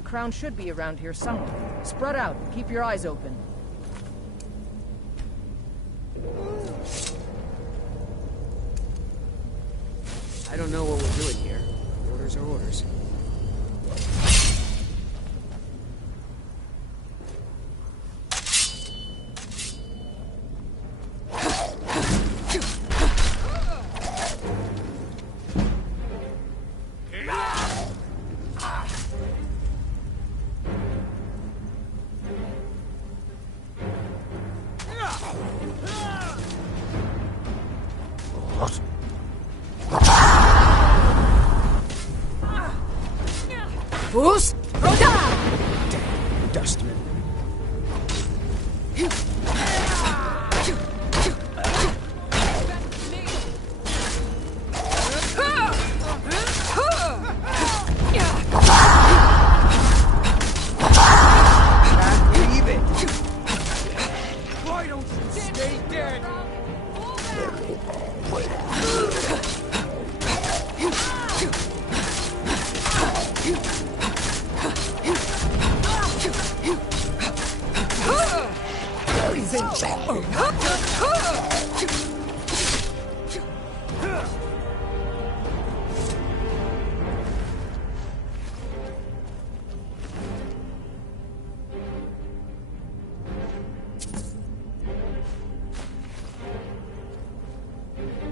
The crown should be around here somewhere. Spread out. Keep your eyes open. I don't know what we're doing here. Orders are orders. Who's? Damn, Dustman. Leave it. Why don't you stay dead?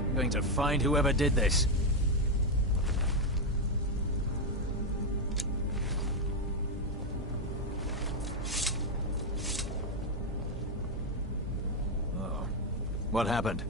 I'm going to find whoever did this. Oh. What happened?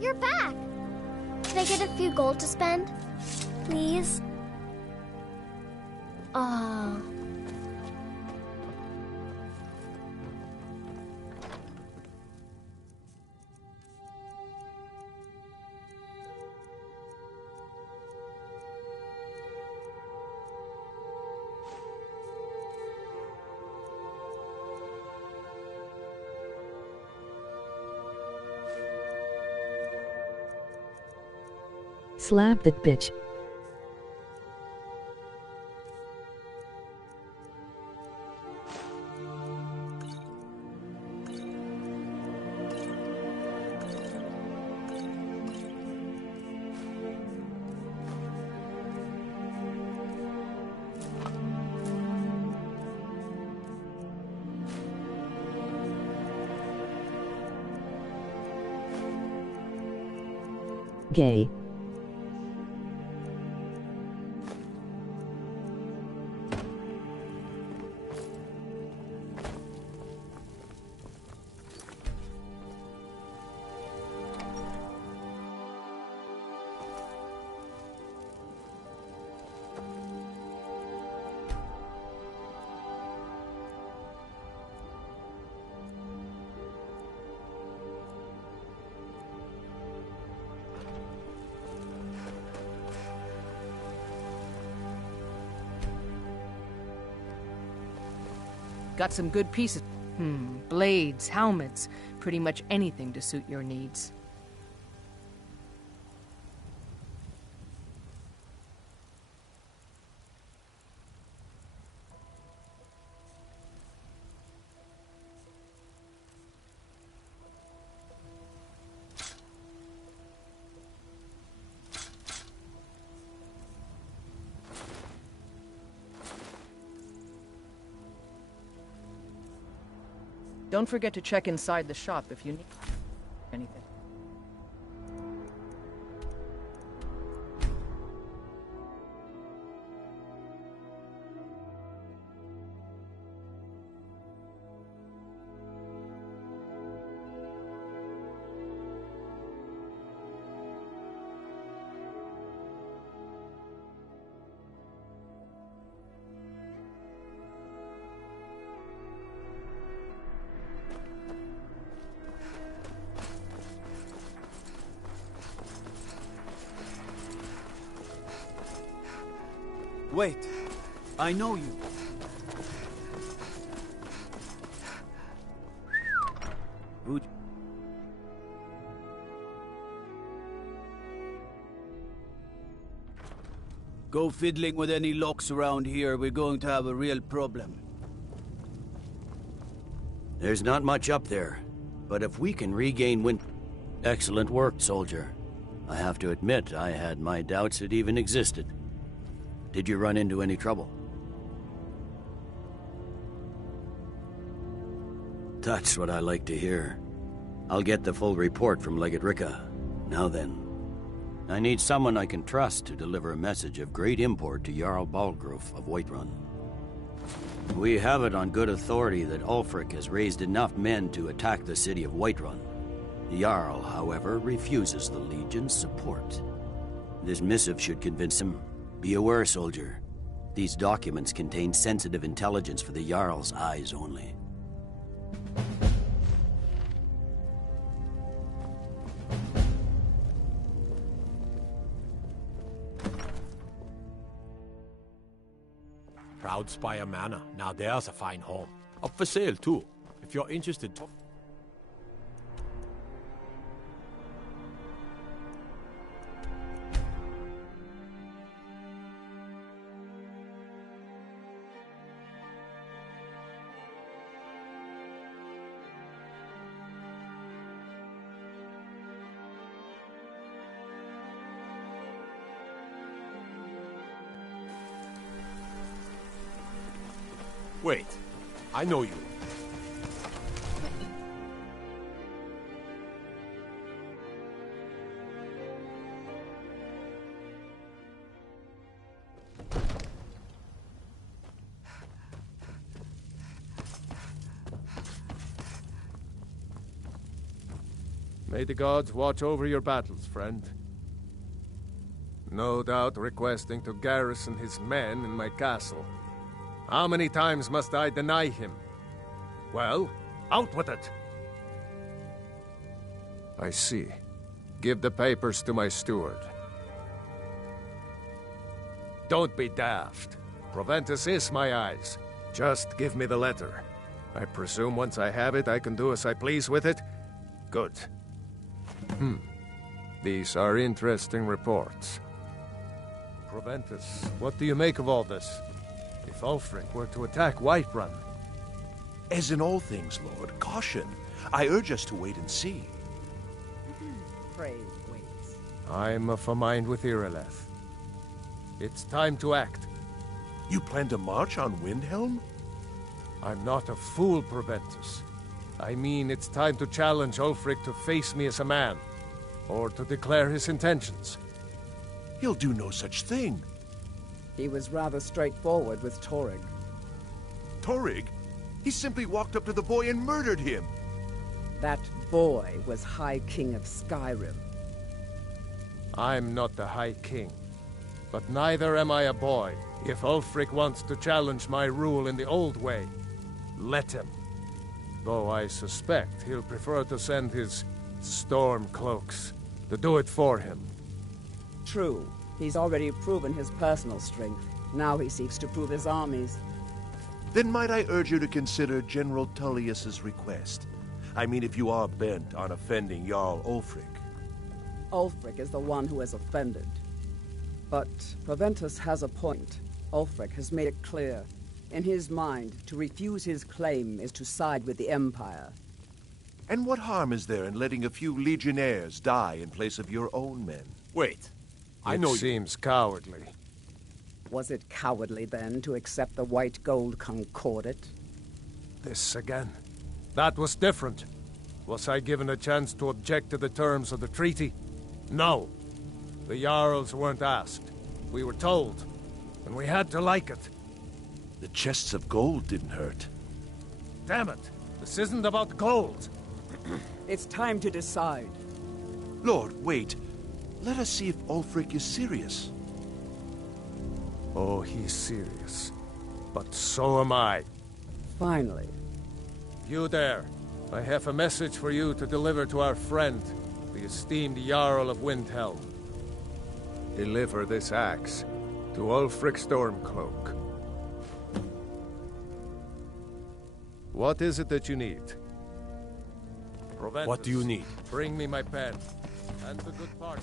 You're back! Can I get a few gold to spend? Please? Aw. Slap that bitch. Gay. Got some good pieces. Blades, helmets, pretty much anything to suit your needs. Don't forget to check inside the shop if you need anything. Wait, I know you. Who? Go fiddling with any locks around here, we're going to have a real problem. There's not much up there, but if we can regain wind... Excellent work, soldier. I have to admit, I had my doubts it even existed. Did you run into any trouble? That's what I like to hear. I'll get the full report from Legate Ricca. Now then, I need someone I can trust to deliver a message of great import to Jarl Balgruf of Whiterun. We have it on good authority that Ulfric has raised enough men to attack the city of Whiterun. The Jarl, however, refuses the Legion's support. This missive should convince him. Be aware, soldier. These documents contain sensitive intelligence for the Jarl's eyes only. Proud Spire Manor. Now there's a fine home. Up for sale, too. If you're interested... Wait, I know you. May the gods watch over your battles, friend. No doubt requesting to garrison his men in my castle. How many times must I deny him? Well, out with it! I see. Give the papers to my steward. Don't be daft. Proventus is my eyes. Just give me the letter. I presume once I have it, I can do as I please with it? Good. These are interesting reports. Proventus, what do you make of all this? If Ulfric were to attack Whiterun... As in all things, Lord, caution. I urge us to wait and see. Pray waits. I'm of a mind with Irileth. It's time to act. You plan to march on Windhelm? I'm not a fool, Proventus. I mean, it's time to challenge Ulfric to face me as a man, or to declare his intentions. He'll do no such thing. He was rather straightforward with Torrig. Torrig? He simply walked up to the boy and murdered him. That boy was High King of Skyrim. I'm not the High King, but neither am I a boy. If Ulfric wants to challenge my rule in the old way, let him. Though I suspect he'll prefer to send his storm cloaks to do it for him. True. He's already proven his personal strength. Now he seeks to prove his armies. Then might I urge you to consider General Tullius's request? I mean, if you are bent on offending Jarl Ulfric. Ulfric is the one who has offended. But Proventus has a point. Ulfric has made it clear. In his mind, to refuse his claim is to side with the Empire. And what harm is there in letting a few legionnaires die in place of your own men? Wait. I know It seems cowardly. Was it cowardly, then, to accept the White Gold Concordat? This again. That was different. Was I given a chance to object to the terms of the treaty? No. The Jarls weren't asked. We were told. And we had to like it. The chests of gold didn't hurt. Damn it! This isn't about gold! It's time to decide. Lord, wait. Let us see if Ulfric is serious. Oh, he's serious. But so am I. Finally. You there. I have a message for you to deliver to our friend, the esteemed Jarl of Windhelm. Deliver this axe to Ulfric Stormcloak. What is it that you need? Proventus, What do you need? Bring me my pen. And the good part.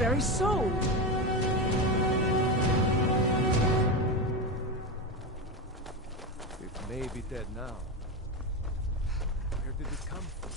very soul. It may be dead now. Where did it come from?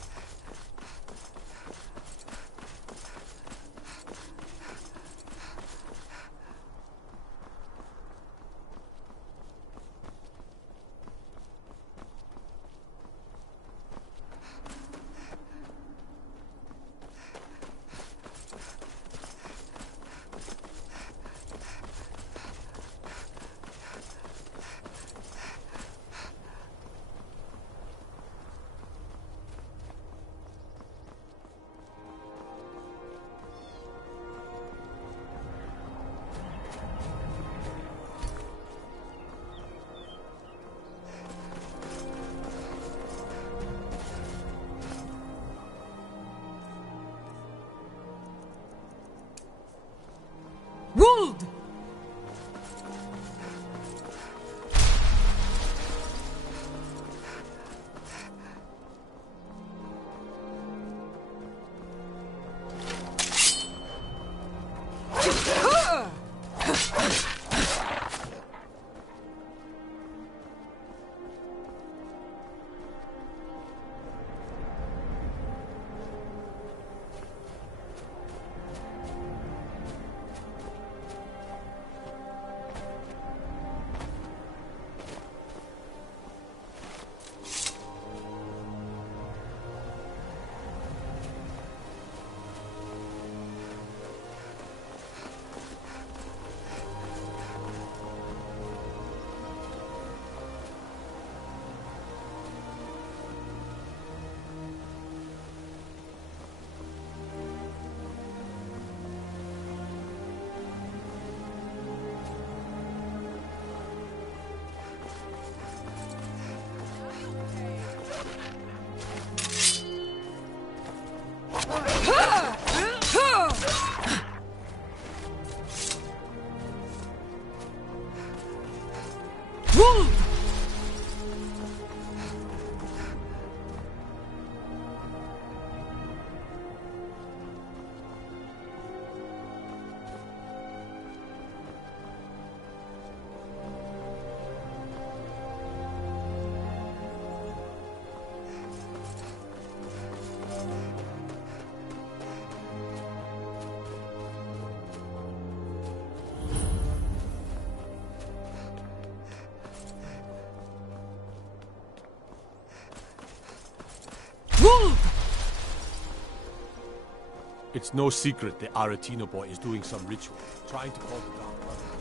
Wold! It's no secret the Aretino boy is doing some ritual, trying to call the Dark Brother.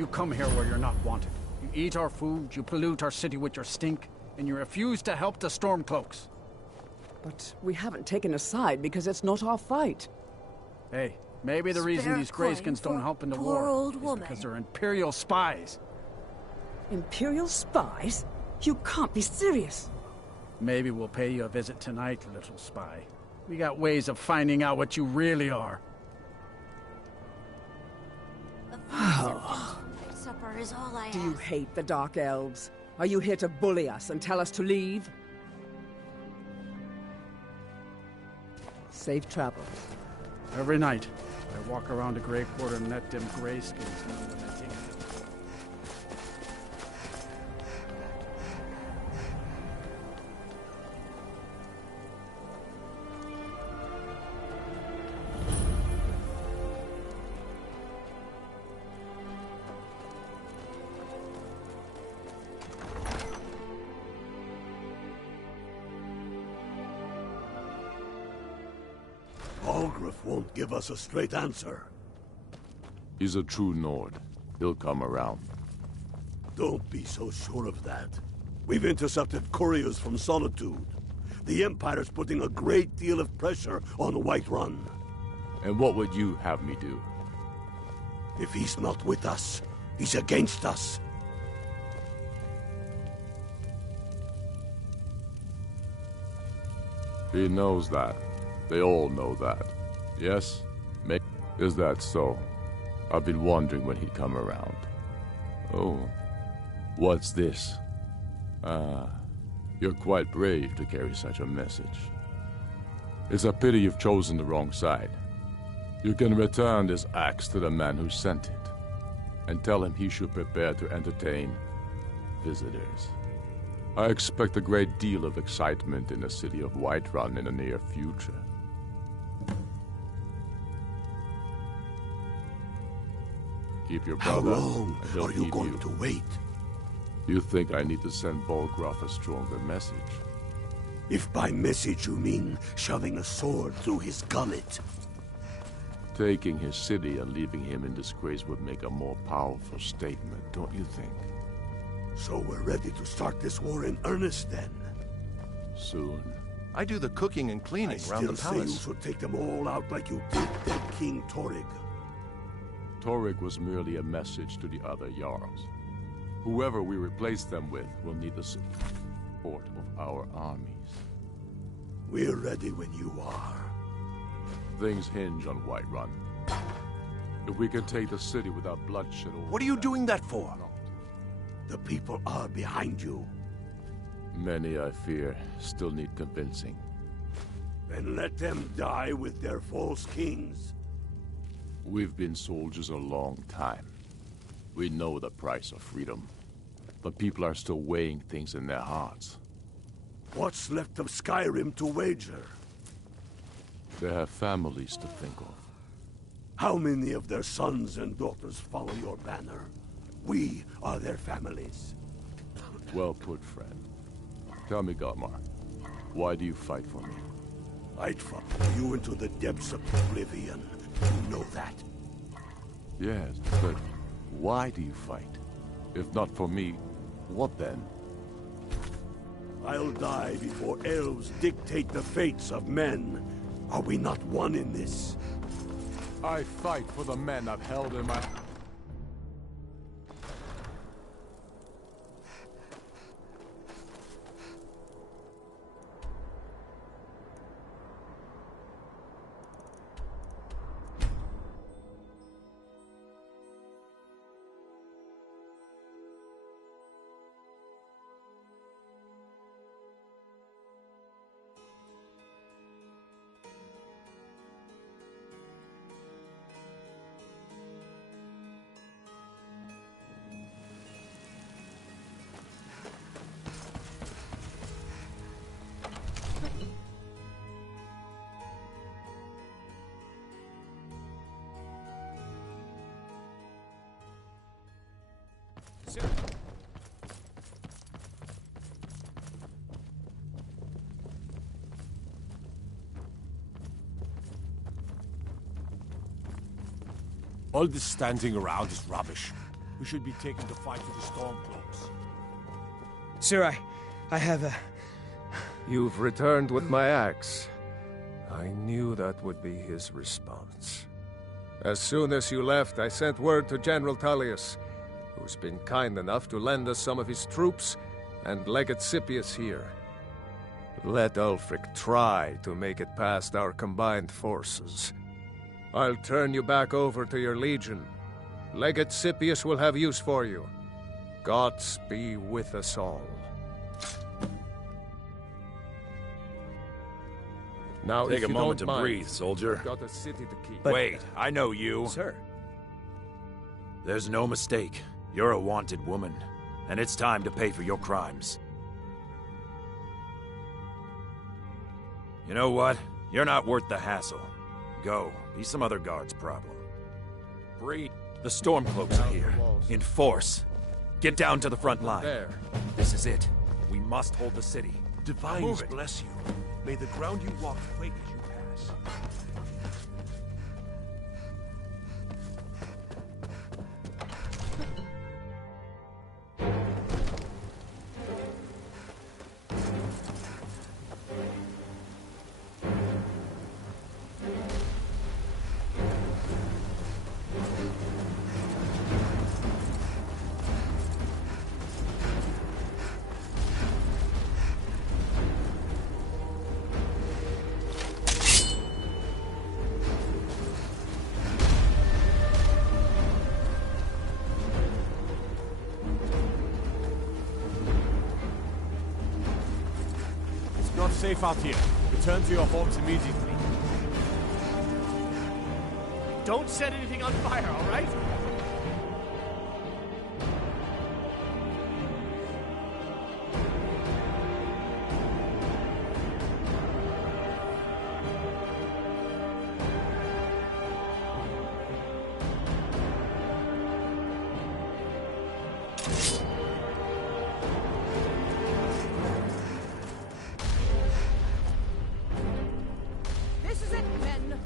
You come here where you're not wanted. You eat our food, you pollute our city with your stink, and you refuse to help the Stormcloaks. But we haven't taken a side because it's not our fight. Hey, maybe the reason these Greyskins don't help in the war is because they're Imperial spies. Imperial spies? You can't be serious. Maybe we'll pay you a visit tonight, little spy. We got ways of finding out what you really are. Supper is all I Do you hate the Dark Elves? Are you here to bully us and tell us to leave? Safe travels. Every night, I walk around the Grey Quarter and let them Greyskins know when I think of it. Balgruuf won't give us a straight answer. He's a true Nord. He'll come around. Don't be so sure of that. We've intercepted couriers from Solitude. The Empire's putting a great deal of pressure on And what would you have me do? If he's not with us, He's against us. He knows that. They all know that. Yes? Is that so? I've been wondering when he'd come around. Oh. What's this? You're quite brave to carry such a message. It's a pity you've chosen the wrong side. You can return this axe to the man who sent it, and tell him he should prepare to entertain visitors. I expect a great deal of excitement in the city of Whiterun in the near future. Keep your brother. How long are you going to wait? You think I need to send Bolgroff a stronger message? If by message you mean shoving a sword through his gullet. Taking his city and leaving him in disgrace would make a more powerful statement, don't you think? So we're ready to start this war in earnest then? Soon. I do the cooking and cleaning around the I still say palace. you should take them all out like you did that King Torrig. Torrig was merely a message to the other Jarls. Whoever we replace them with will need the support of our armies. We're ready when you are. Things hinge on Whiterun. If we can take the city without bloodshed... What are you doing that for? The people are behind you. Many, I fear, still need convincing. Then let them die with their false kings. We've been soldiers a long time. We know the price of freedom. But people are still weighing things in their hearts. What's left of Skyrim to wager? They have families to think of. How many of their sons and daughters follow your banner? We are their families. Well put, friend. Tell me, Godmar, why do you fight for me? I'd follow you into the depths of oblivion. You know that. Yes, but why do you fight? If not for me, what then? I'll die before elves dictate the fates of men. Are we not one in this? I fight for the men I've held in my... All this standing around is rubbish. We should be taking the fight to the Stormcloaks. Sir, I have a... You've returned with my axe. I knew that would be his response. As soon as you left, I sent word to General Tullius, who's been kind enough to lend us some of his troops, and Legate Scipius here. Let Ulfric try to make it past our combined forces. I'll turn you back over to your legion. Legate Scipius will have use for you. Gods be with us all. Now, Take if a you moment don't to mind, breathe, soldier. I've got a city to keep. Wait, I know you. Sir. There's no mistake. You're a wanted woman, and it's time to pay for your crimes. You know what? You're not worth the hassle. Go. Be some other guard's problem. Breed. The Stormcloaks are here. In force. Get down to the front line. There. This is it. We must hold the city. Divines Move it. bless you. May the ground you walk quake as you pass. safe out here. Return to your homes immediately. Don't set anything on fire, all right? This is it, men.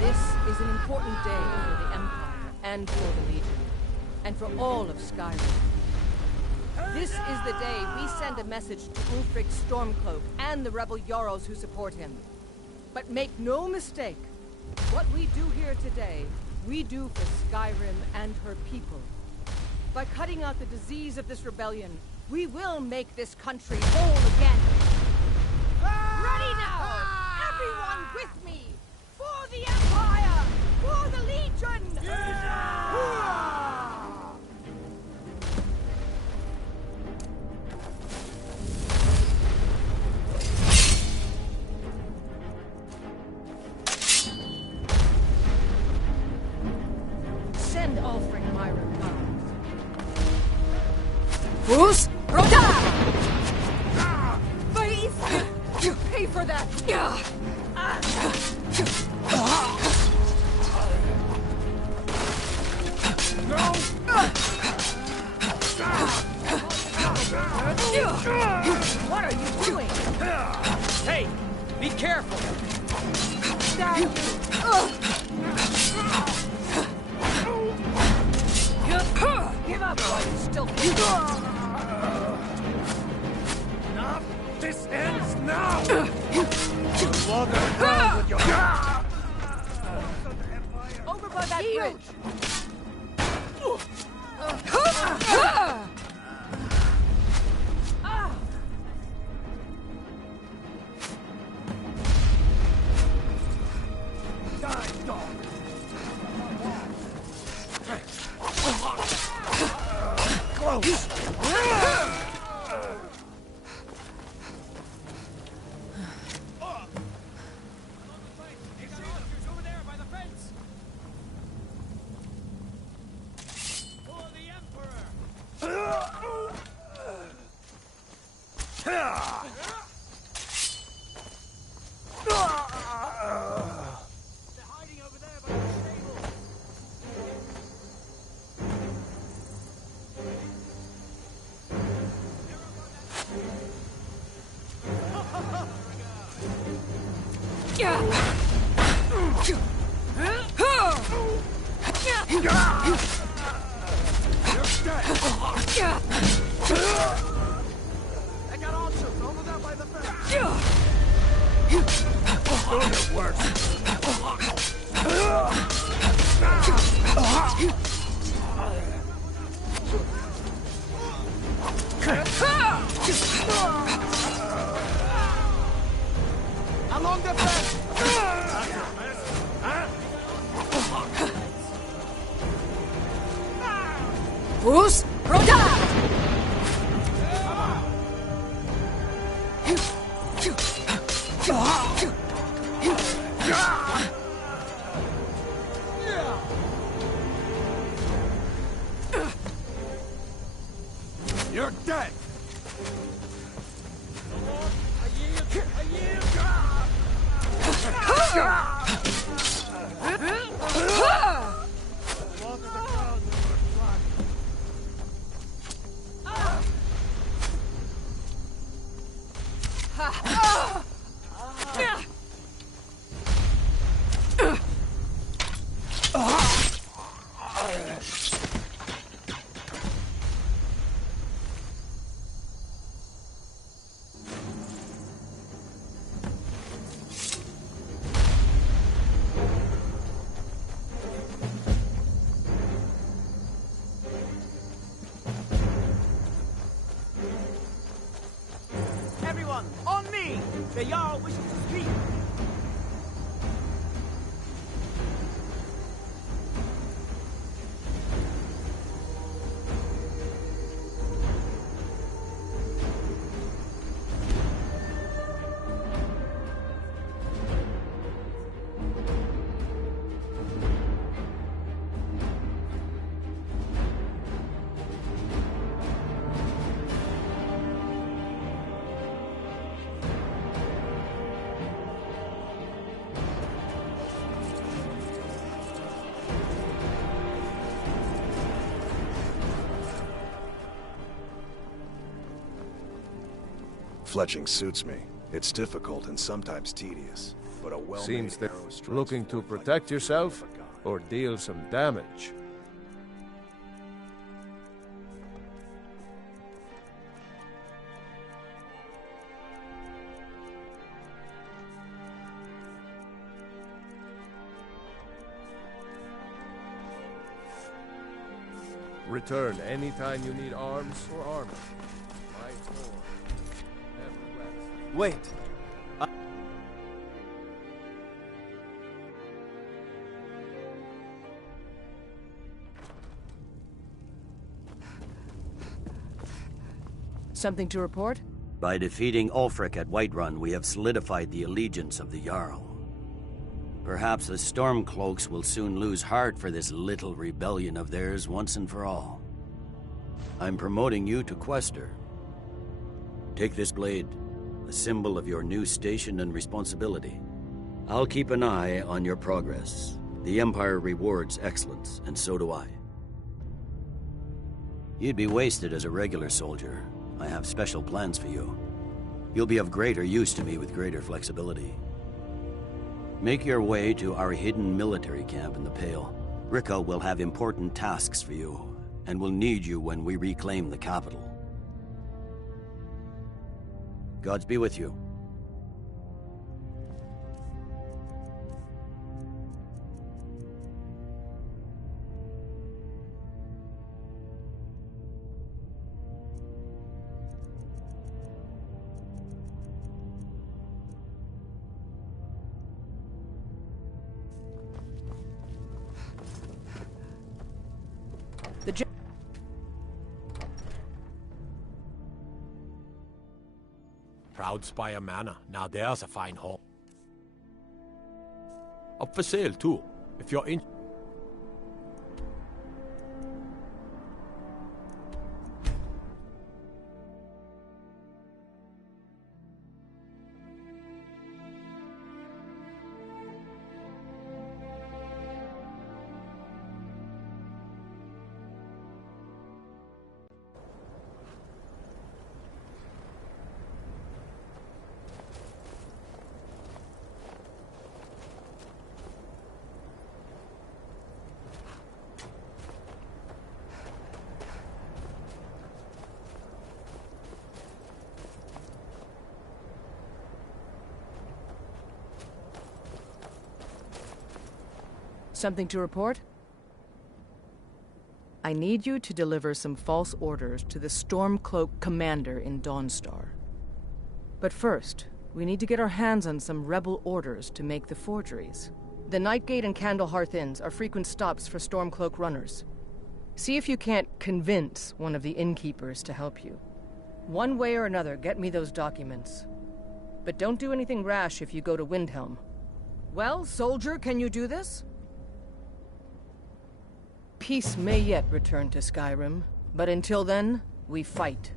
This is an important day for the Empire and for the Legion, and for all of Skyrim. This is the day we send a message to Ulfric Stormcloak and the rebel Jarls who support him. But make no mistake, what we do here today, we do for Skyrim and her people. By cutting out the disease of this rebellion, we will make this country whole again. Ready now! Everyone with me! For the Empire! For the Legion! Send Ulfric my regards. Who's Roda? Please! You pay for that! What are you doing? Hey, be careful. Give up while you still can. This ends now! No longer around with your... Over by that bridge. Close! I got archers over there by the fence. Doing it worse. Along the fence. Who's Roda? You're dead! Everyone, on me! The Jarl wishes to speak. Fletching suits me. It's difficult and sometimes tedious, but a well-made Seems that arrow strikes looking to forth like protect the yourself sword of a god. or deal some damage. Return anytime you need arms or armor. My sword never rests. Wait. Something to report? By defeating Ulfric at Whiterun, we have solidified the allegiance of the Jarl. Perhaps the Stormcloaks will soon lose heart for this little rebellion of theirs once and for all. I'm promoting you to Quester. Take this blade, a symbol of your new station and responsibility. I'll keep an eye on your progress. The Empire rewards excellence, and so do I. You'd be wasted as a regular soldier. I have special plans for you. You'll be of greater use to me with greater flexibility. Make your way to our hidden military camp in the Pale. Ricca will have important tasks for you, and will need you when we reclaim the capital. Gods be with you. Proud Spire Manor. Now there's a fine home. Up for sale too, if you're in. Something to report? I need you to deliver some false orders to the Stormcloak commander in Dawnstar. But first, we need to get our hands on some rebel orders to make the forgeries. The Nightgate and Candlehearth Inns are frequent stops for Stormcloak runners. See if you can't convince one of the innkeepers to help you. One way or another, get me those documents. But don't do anything rash if you go to Windhelm. Well, soldier, can you do this? Peace may yet return to Skyrim, but until then, we fight.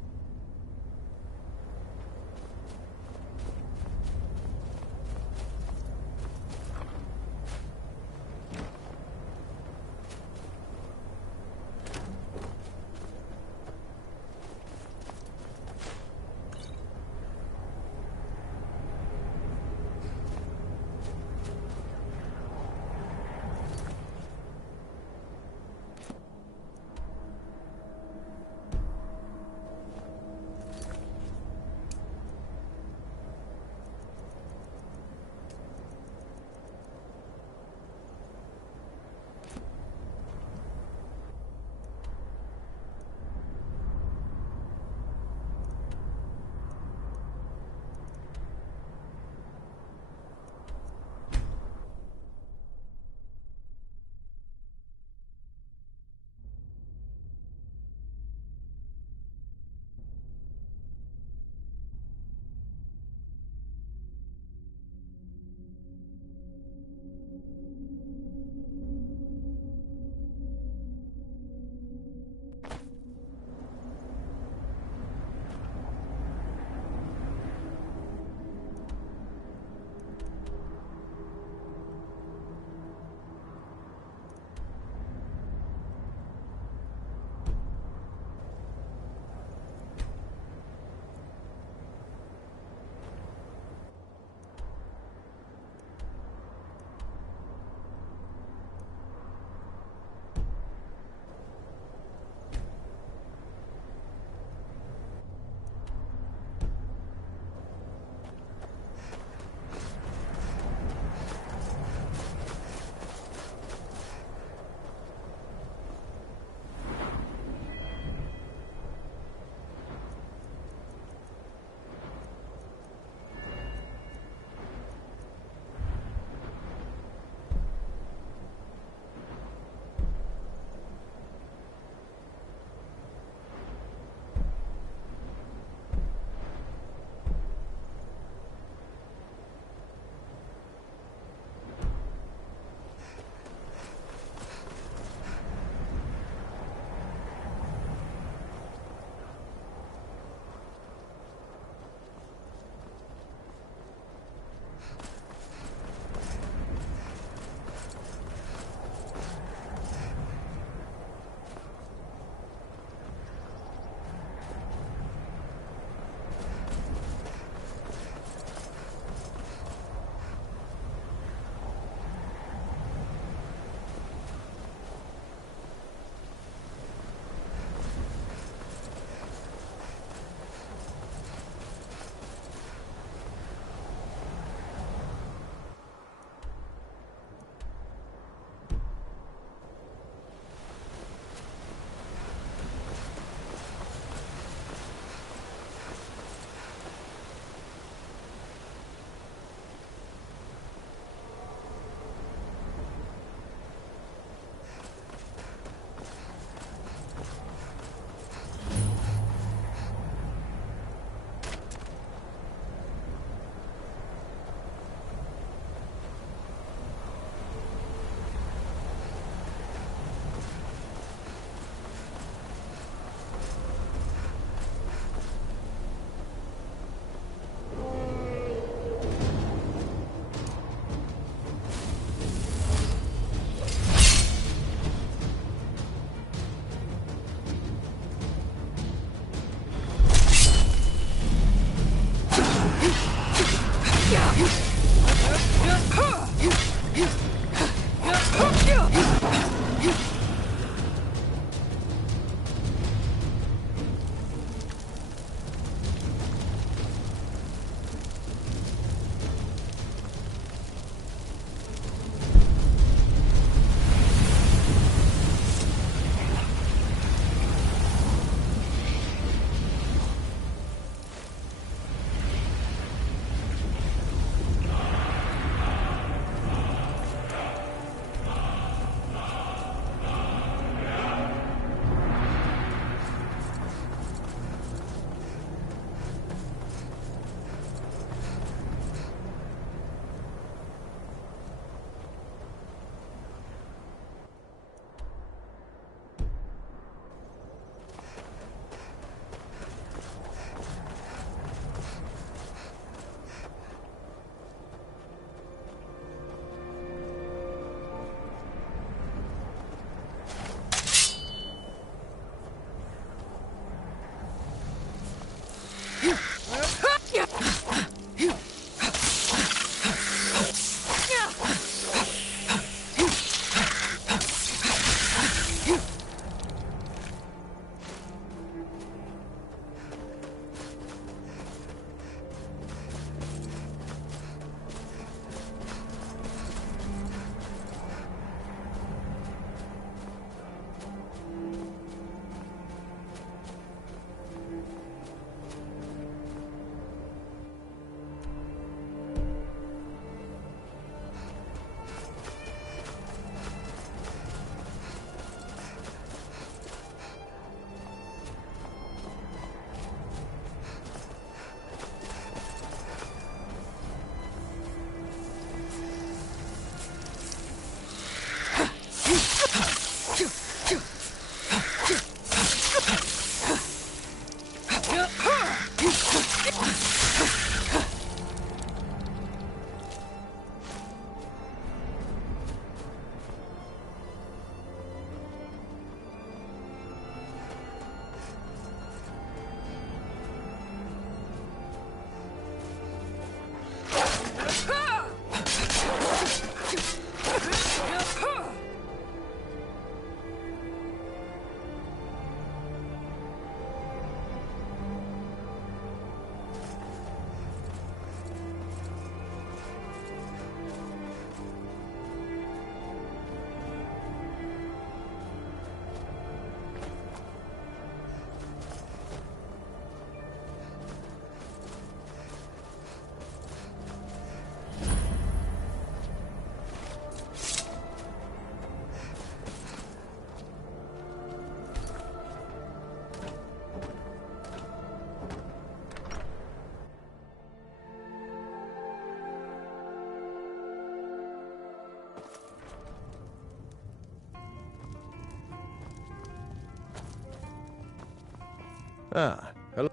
Ah, hello.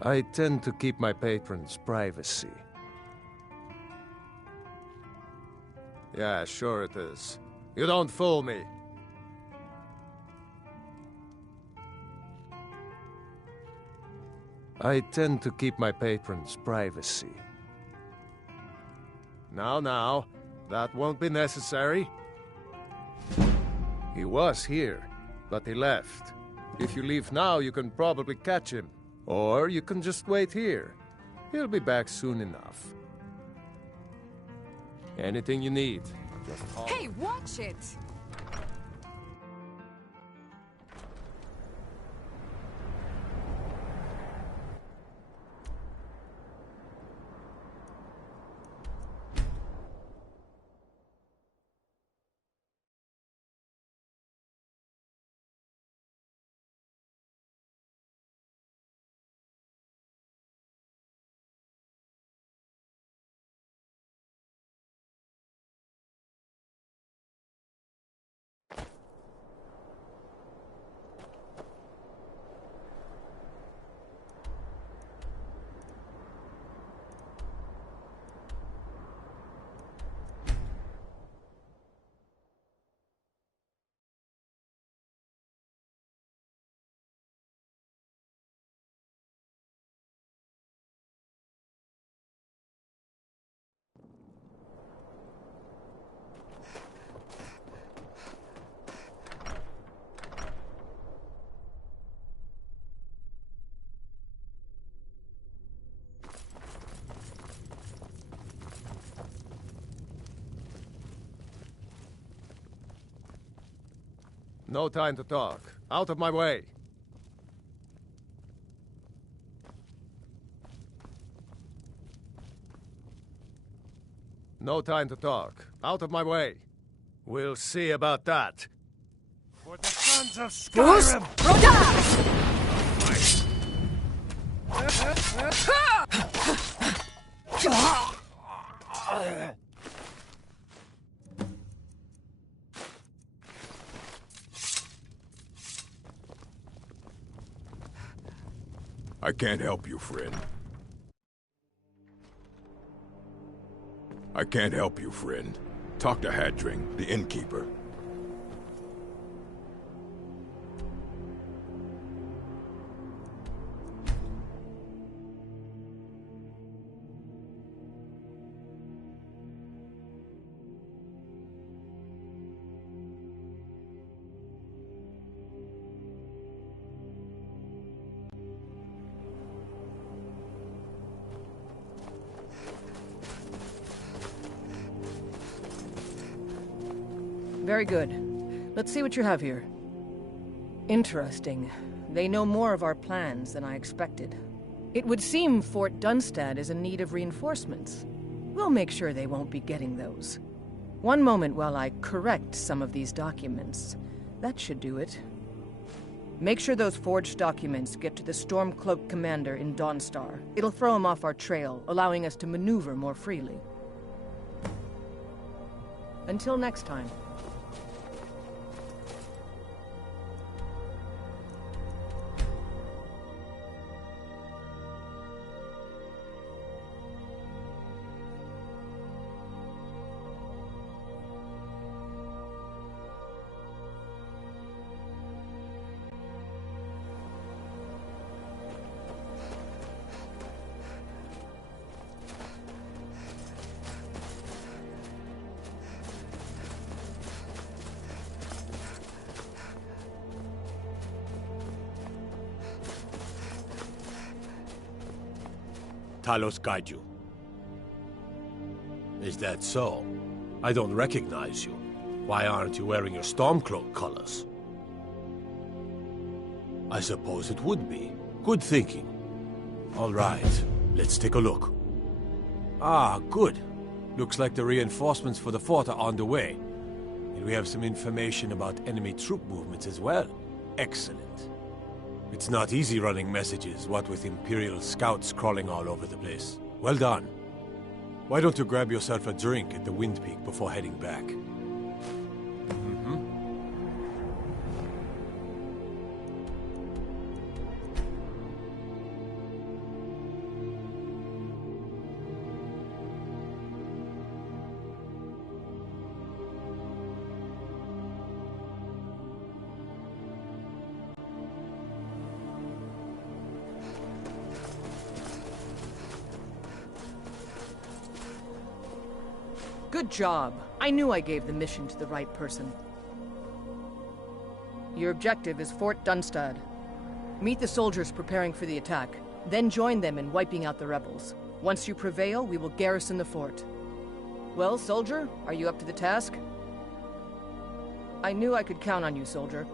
I tend to keep my patrons' privacy. Yeah, sure it is. You don't fool me. I tend to keep my patrons' privacy. Now, that won't be necessary. He was here, but he left. If you leave now, you can probably catch him. Or you can just wait here. He'll be back soon enough. Anything you need, just holler. Hey, watch it! No time to talk. Out of my way. No time to talk. Out of my way. We'll see about that. For the sons of Skyrim! I can't help you, friend. I can't help you, friend. Talk to Hadring, the innkeeper. Very good. Let's see what you have here. Interesting. They know more of our plans than I expected. It would seem Fort Dunstad is in need of reinforcements. We'll make sure they won't be getting those. One moment while I correct some of these documents. That should do it. Make sure those forged documents get to the Stormcloak commander in Dawnstar. It'll throw him off our trail, allowing us to maneuver more freely. Until next time. Talos guide you. Is that so? I don't recognize you. Why aren't you wearing your Stormcloak colors? I suppose it would be. Good thinking. All right, let's take a look. Ah, good. Looks like the reinforcements for the fort are on the way. And we have some information about enemy troop movements as well. Excellent. It's not easy running messages, what with Imperial scouts crawling all over the place. Well done. Why don't you grab yourself a drink at the Wind Peak before heading back? Good job. I knew I gave the mission to the right person. Your objective is Fort Dunstad. Meet the soldiers preparing for the attack, then join them in wiping out the rebels. Once you prevail, we will garrison the fort. Well, soldier, are you up to the task? I knew I could count on you, soldier.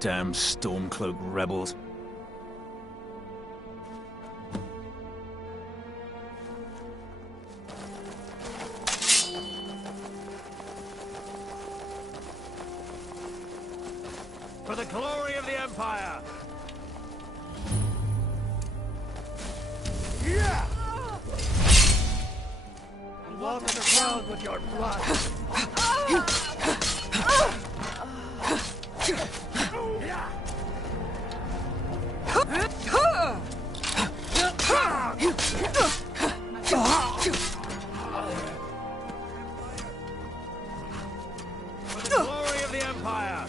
Damn Stormcloak rebels. For the glory of the Empire! Yeah! Water the ground with your blood! For the glory of the Empire!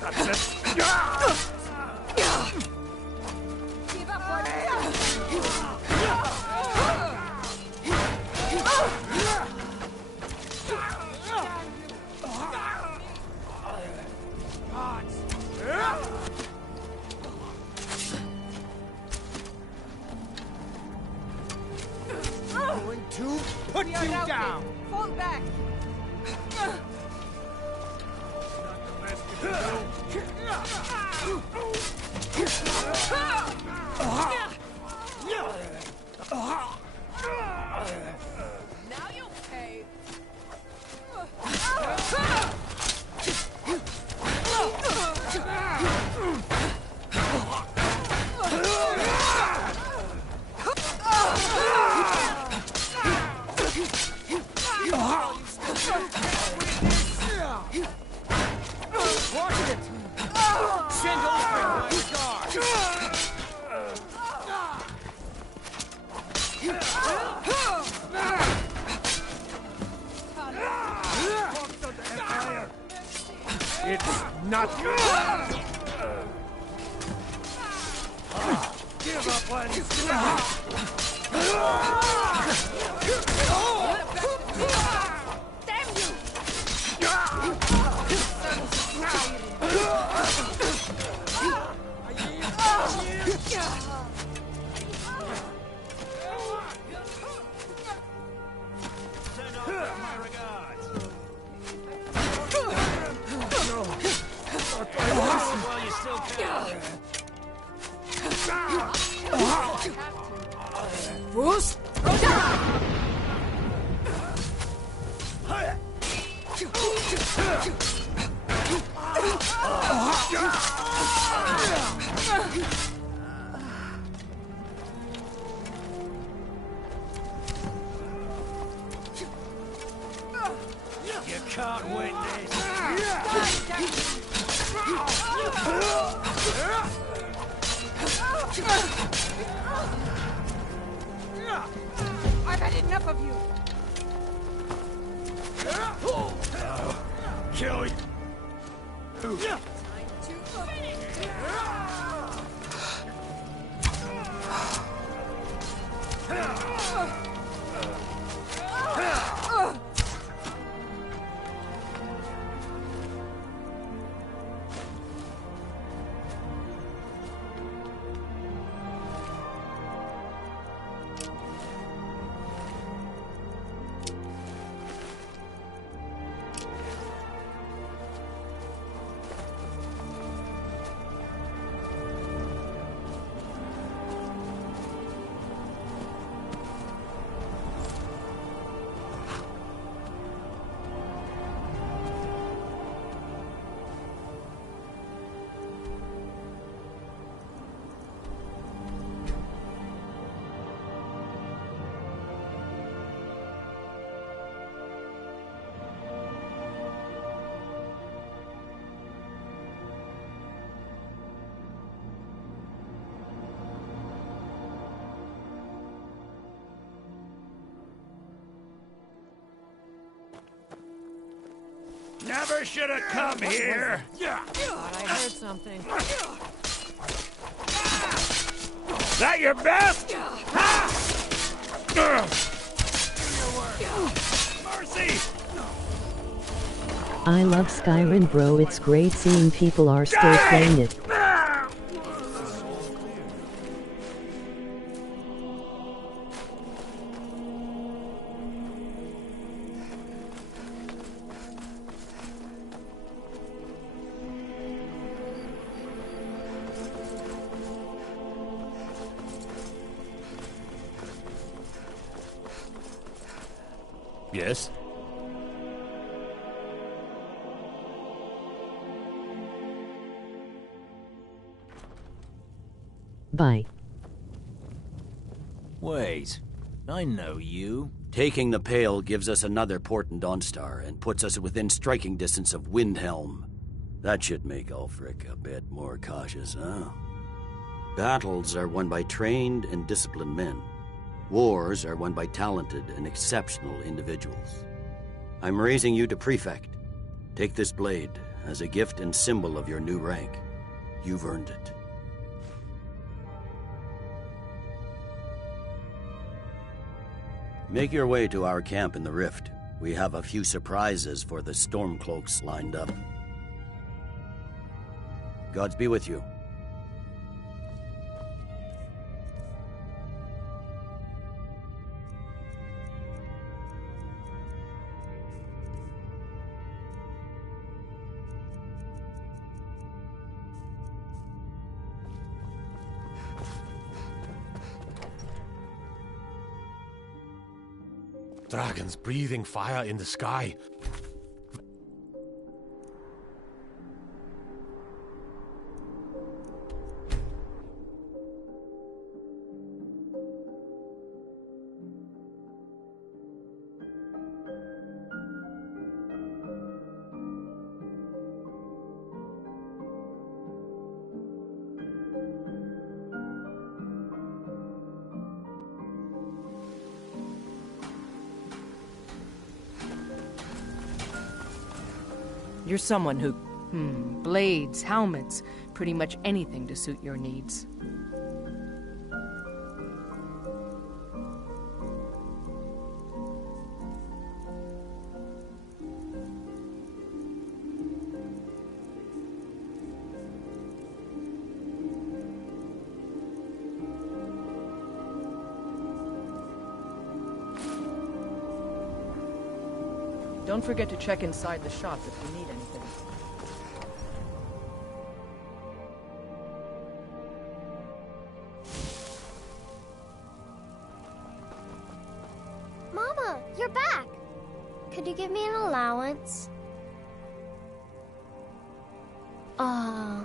That's it! Give up on me! Going to put you down! Fall back! Now you'll pay! Watch it! Send over my guard! It's not... Give up when Damn you! Bruce? you can't win this. I've had enough of you. Kill you. Never should have come here. Thought I heard something. That your best? Mercy! I love Skyrim, bro. It's great seeing people are still playing it. Yes? Bye. Wait, I know you. Taking the Pale gives us another port in Dawnstar and puts us within striking distance of Windhelm. That should make Ulfric a bit more cautious, huh? Battles are won by trained and disciplined men. Wars are won by talented and exceptional individuals. I'm raising you to Prefect. Take this blade as a gift and symbol of your new rank. You've earned it. Make your way to our camp in the Rift. We have a few surprises for the Stormcloaks lined up. Gods be with you. Dragons breathing fire in the sky. You're someone who Blades, helmets, pretty much anything to suit your needs. Don't forget to check inside the shop if you need anything. Mama, you're back! Could you give me an allowance? Oh.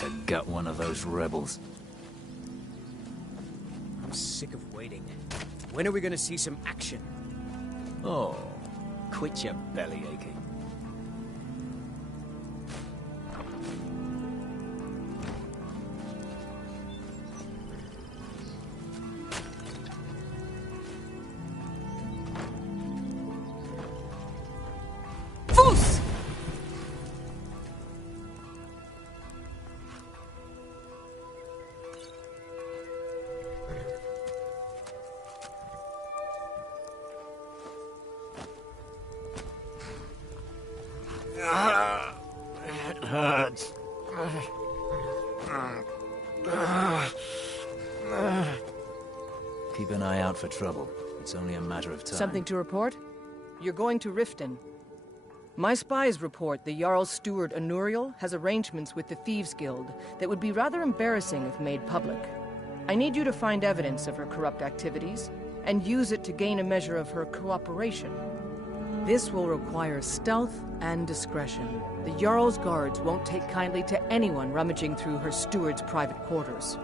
to gut one of those rebels. I'm sick of waiting. When are we gonna see some action? Oh, quit your belly aching. It hurts. Keep an eye out for trouble. It's only a matter of time. Something to report? You're going to Riften. My spies report the Jarl's steward Anuriel has arrangements with the Thieves Guild that would be rather embarrassing if made public. I need you to find evidence of her corrupt activities and use it to gain a measure of her cooperation. This will require stealth and discretion. The Jarl's guards won't take kindly to anyone rummaging through her steward's private quarters.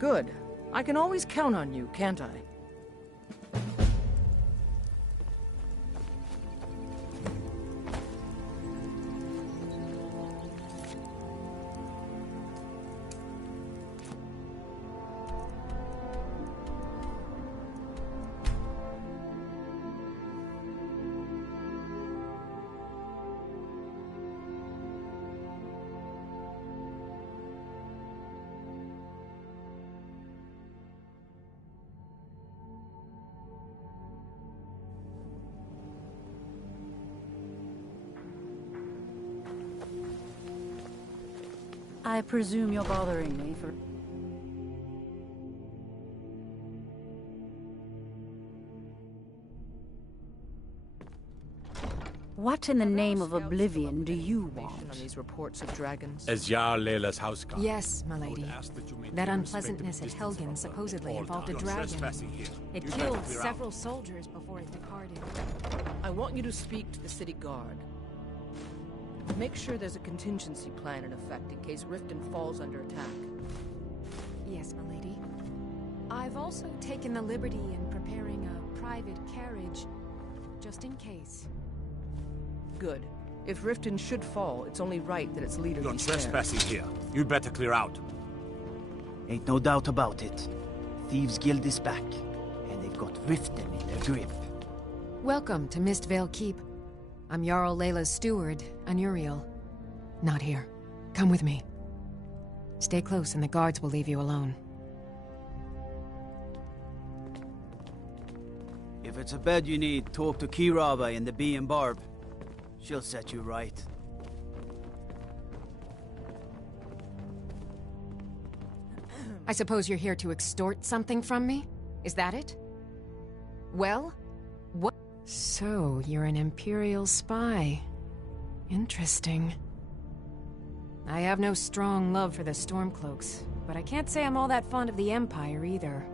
Good. I can always count on you, can't I? I presume you're bothering me for... What in the name of oblivion do you want? On these reports of dragons. As Jarl Layla's house guard. Yes, my lady. That unpleasantness at Helgen supposedly involved a dragon. It killed several soldiers before it departed. I want you to speak to the city guard. Make sure there's a contingency plan in effect in case Riften falls under attack. Yes, my lady. I've also taken the liberty in preparing a private carriage, just in case. Good. If Riften should fall, it's only right that its leader You're be spared. trespassing here. You'd better clear out. Ain't no doubt about it. Thieves Guild is back, and they've got Riften in their grip. Welcome to Mistvale Keep. I'm Jarl Layla's steward, Anuriel. Not here. Come with me. Stay close and the guards will leave you alone. If it's a bed you need, talk to Kirava in the Bee and Barb. She'll set you right. I suppose you're here to extort something from me? Is that it? Well, what? So, you're an Imperial spy. Interesting. I have no strong love for the Stormcloaks, but I can't say I'm all that fond of the Empire either.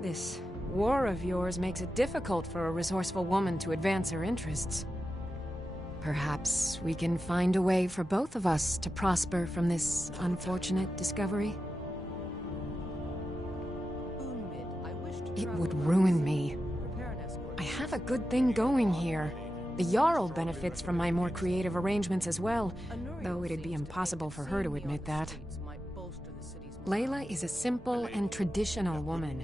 This war of yours makes it difficult for a resourceful woman to advance her interests. Perhaps we can find a way for both of us to prosper from this unfortunate discovery? It would ruin me. I have a good thing going here. The Jarl benefits from my more creative arrangements as well, though it'd be impossible for her to admit that. Layla is a simple and traditional woman,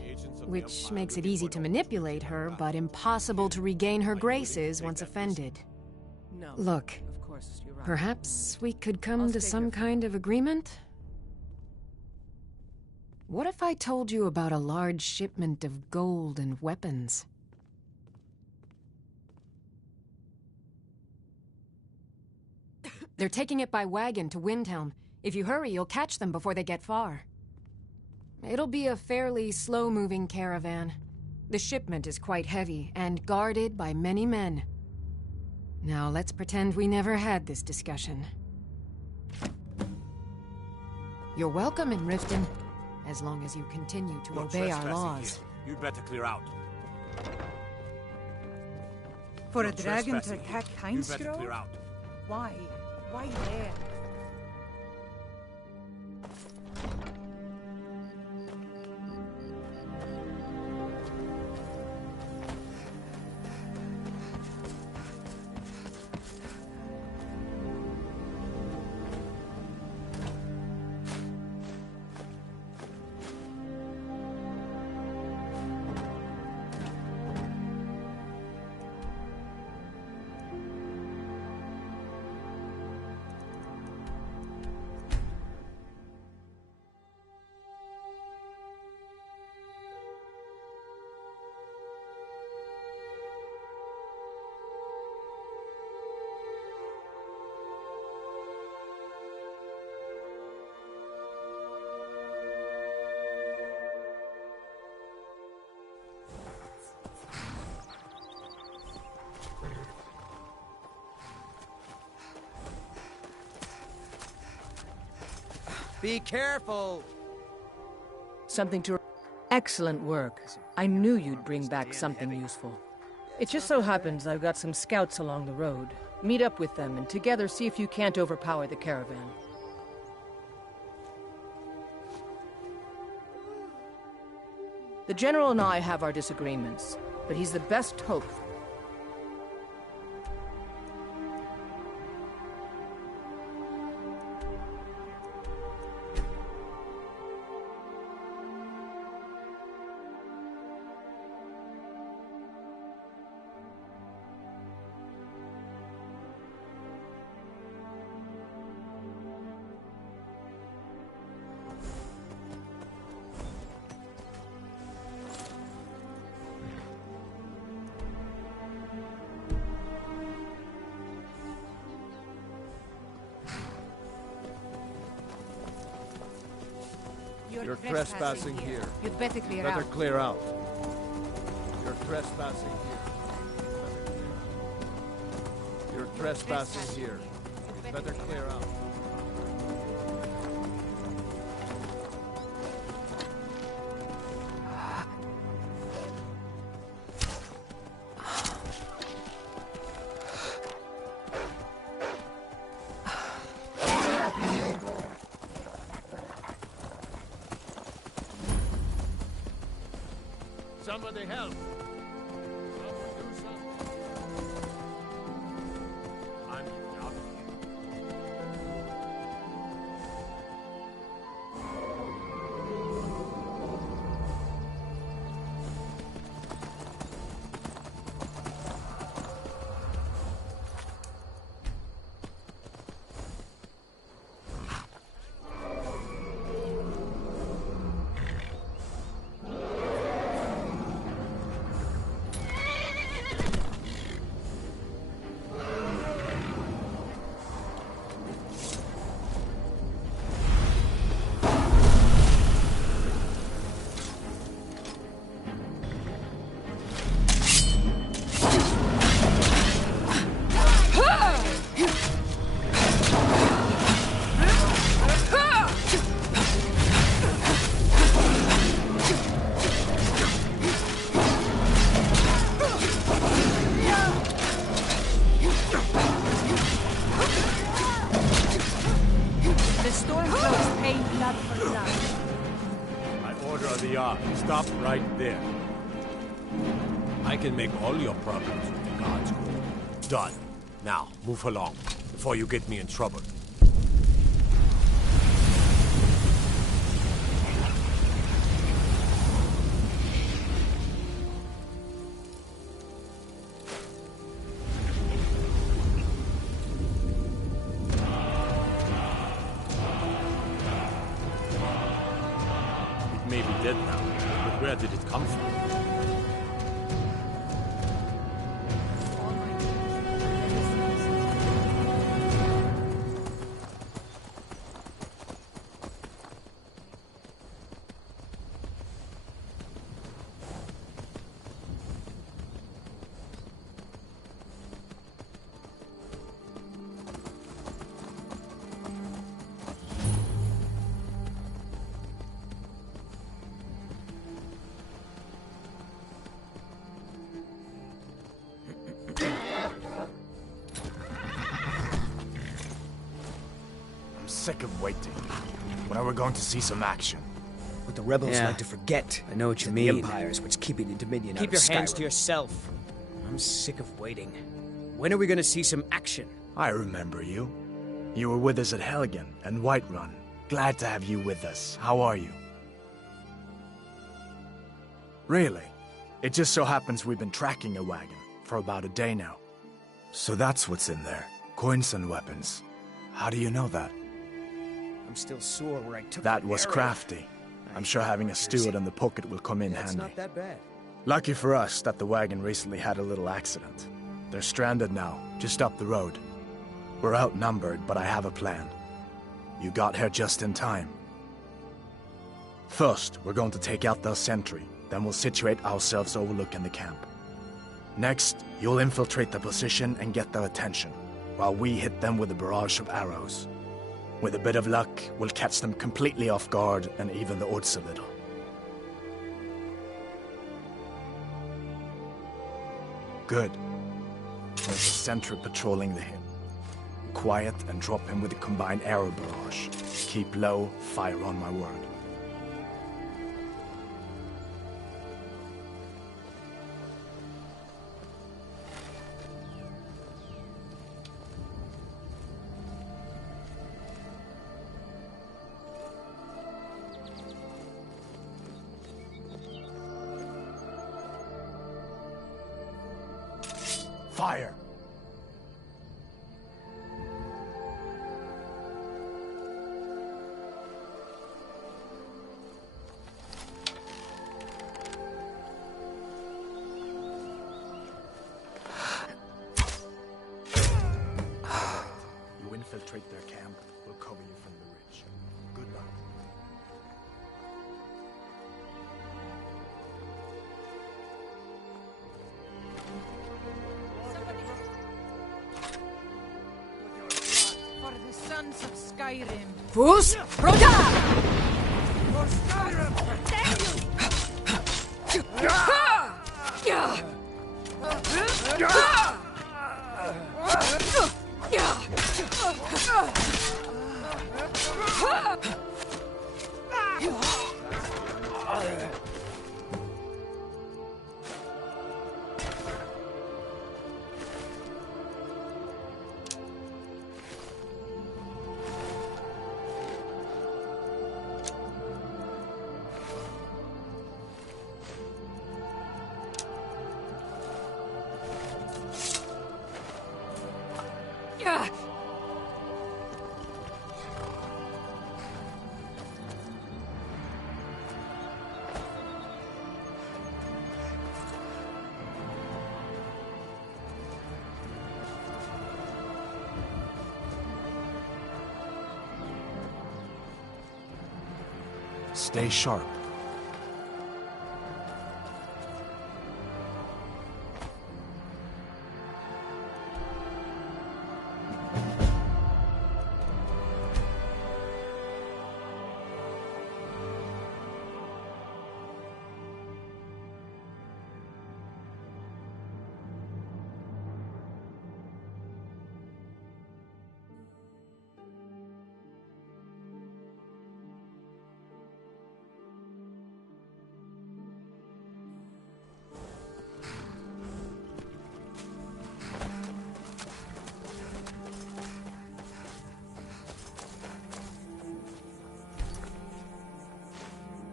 which makes it easy to manipulate her, but impossible to regain her graces once offended. Look, perhaps we could come to some kind of agreement? What if I told you about a large shipment of gold and weapons? They're taking it by wagon to Windhelm. If you hurry, you'll catch them before they get far. It'll be a fairly slow-moving caravan. The shipment is quite heavy, and guarded by many men. Now let's pretend we never had this discussion. You're welcome in Riften, as long as you continue to obey our laws. You'd better clear out. For a dragon to attack You better clear Heinzgrove? out. Why? Why there? Be careful! Something to... Excellent work. I knew you'd bring back something useful. It just so happens I've got some scouts along the road. Meet up with them and together see if you can't overpower the caravan. The General and I have our disagreements, but he's the best hope. You're trespassing here. You'd better clear Better out. clear out. You're trespassing here. You're trespassing here. Better clear out. Somebody help! Someone do something! I'm out of here. Stop right there. I can make all your problems with the guards go. Done. Now, move along, before you get me in trouble. It may be dead now, but where did it come from? sick of waiting. When are we going to see some action? What the rebels Yeah. like to forget. I know what you is that mean. The Empire is what's keeping the Dominion Keep out your of hands Skyrim. to yourself. I'm sick of waiting. When are we gonna see some action? I remember you. You were with us at Helgen and Whiterun. Glad to have you with us. How are you? Really? It just so happens we've been tracking a wagon for about a day now. So that's what's in there. Coins and weapons. How do you know that? I'm still sore where I took That the was arrow. crafty. I'm sure having a steward in the pocket will come in That's handy. not that bad. Lucky for us that the wagon recently had a little accident. They're stranded now, just up the road. We're outnumbered, but I have a plan. You got here just in time. First, we're going to take out their sentry, then we'll situate ourselves overlooking the camp. Next, you'll infiltrate the position and get their attention, while we hit them with a barrage of arrows. With a bit of luck, we'll catch them completely off guard and even the odds a little. Good. There's a sentry patrolling the hill. Quiet and drop him with a combined arrow barrage. Keep low, fire on my word. Fire! You infiltrate their camp, we'll cover you from the ridge. Good luck. For the sons of Skyrim. Fus Roda! For Skyrim! Stay sharp.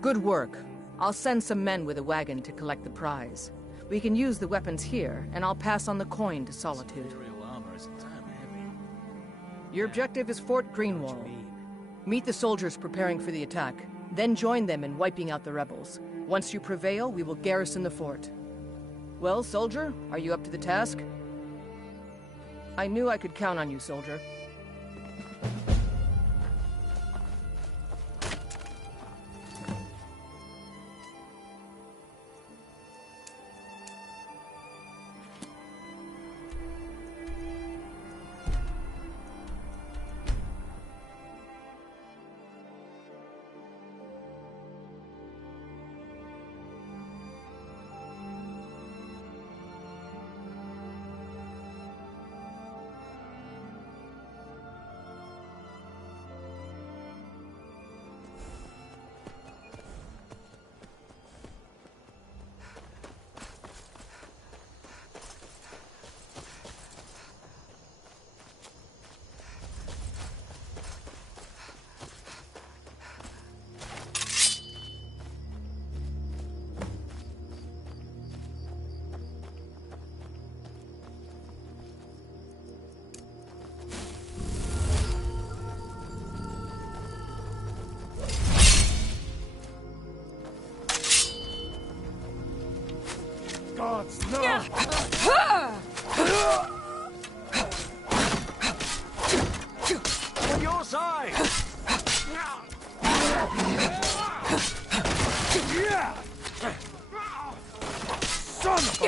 Good work. I'll send some men with a wagon to collect the prize. We can use the weapons here, and I'll pass on the coin to Solitude. Your objective is Fort Greenwall. Meet the soldiers preparing for the attack, then join them in wiping out the rebels. Once you prevail, we will garrison the fort. Well, soldier, are you up to the task? I knew I could count on you, soldier. gods, no! On your side! Son of a...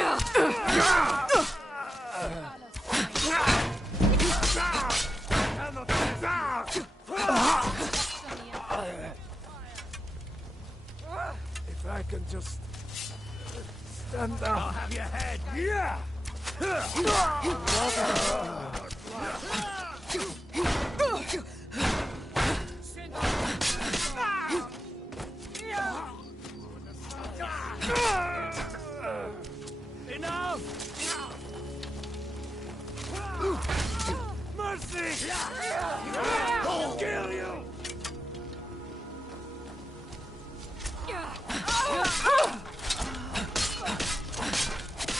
If I can just stand up. I'll have your head. Yeah! Enough! Mercy! I'll kill you!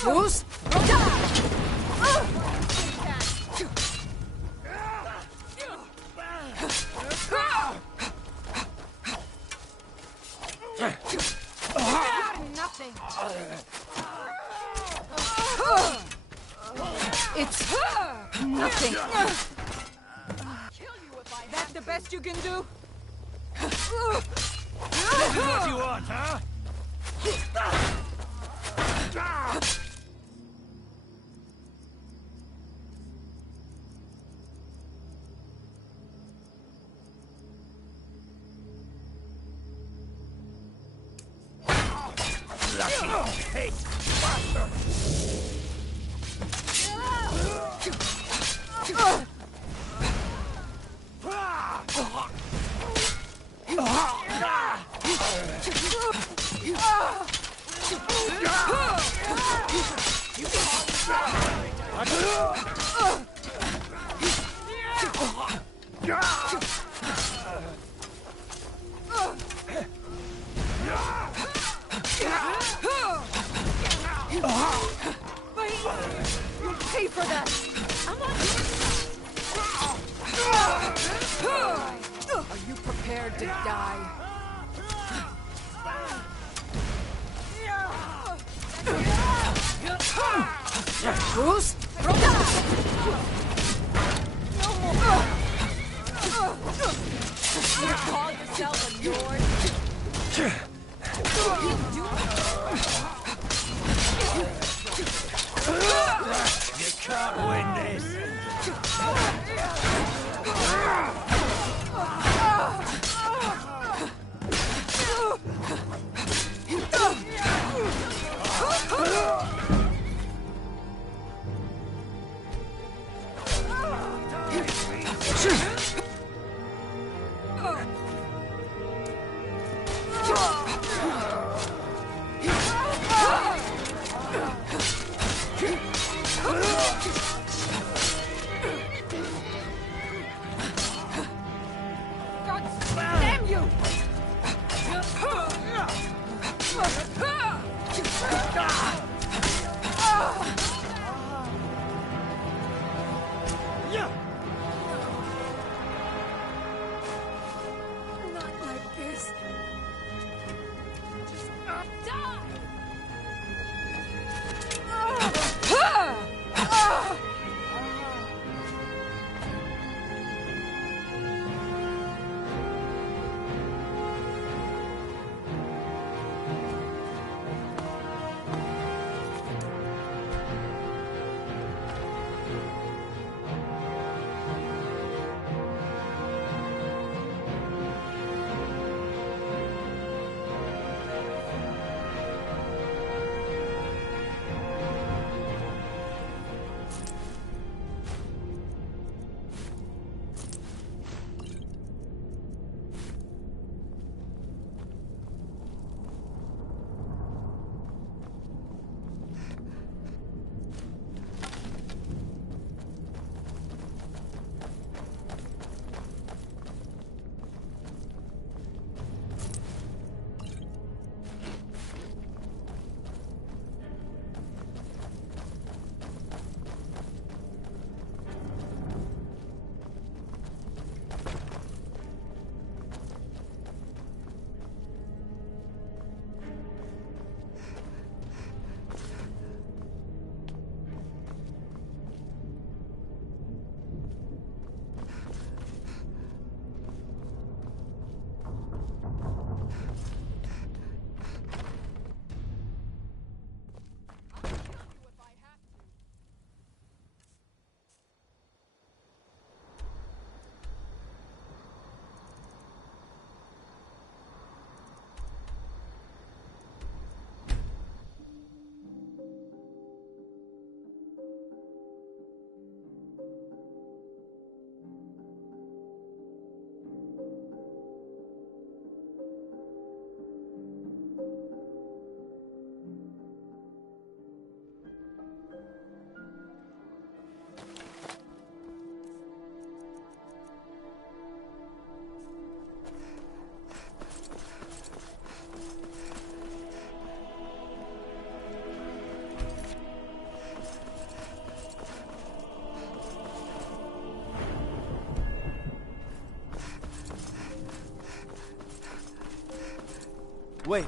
Who's? Nothing. It's nothing. That's the best you can do? This is what you want, huh? Lucky pig bastard! You'll pay for that! Are you prepared to die? Who's? You call yourself a Nord? You can't win this! Wait.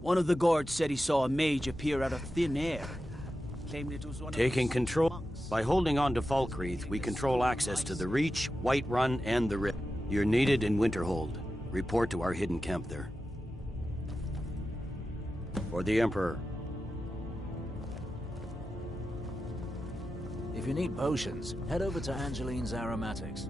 One of the guards said he saw a mage appear out of thin air. Claimed it was one Taking of control. By holding on to Falkreath, we control access to the Reach, Whiterun, and the Rift. You're needed in Winterhold. Report to our hidden camp there. For the Emperor. If you need potions, head over to Angeline's Aromatics.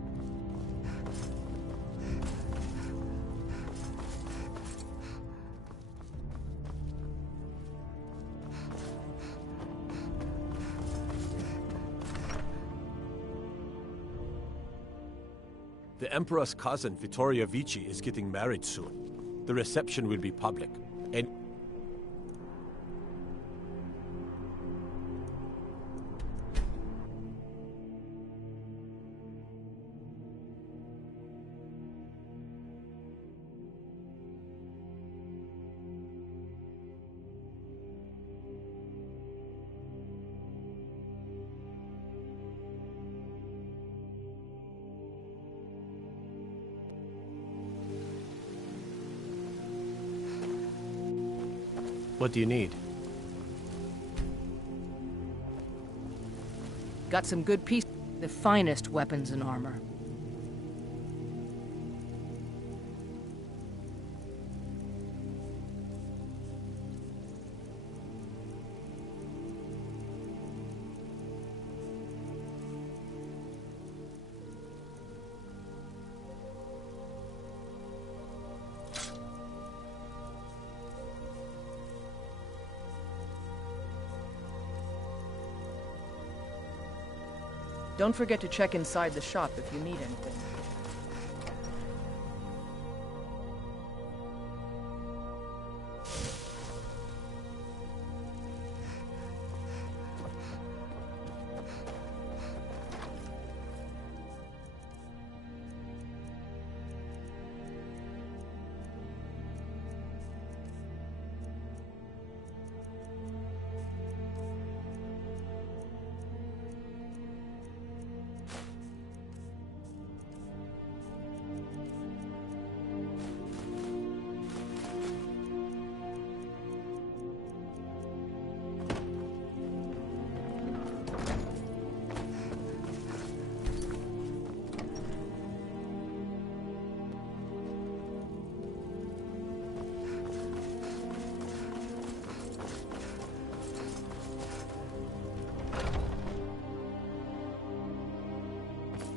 The Emperor's cousin, Vittoria Vici, is getting married soon. The reception will be public. And what do you need? Got some good pieces. The finest weapons and armor. Don't forget to check inside the shop if you need anything.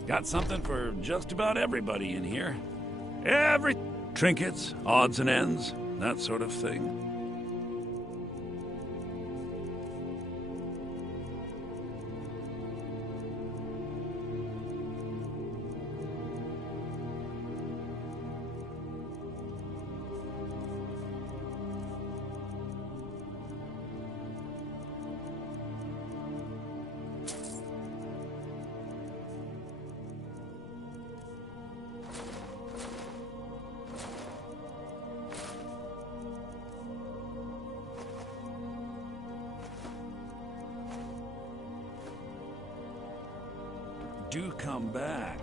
Got something for just about everybody in here. Every trinkets, odds and ends, that sort of thing. Do come back.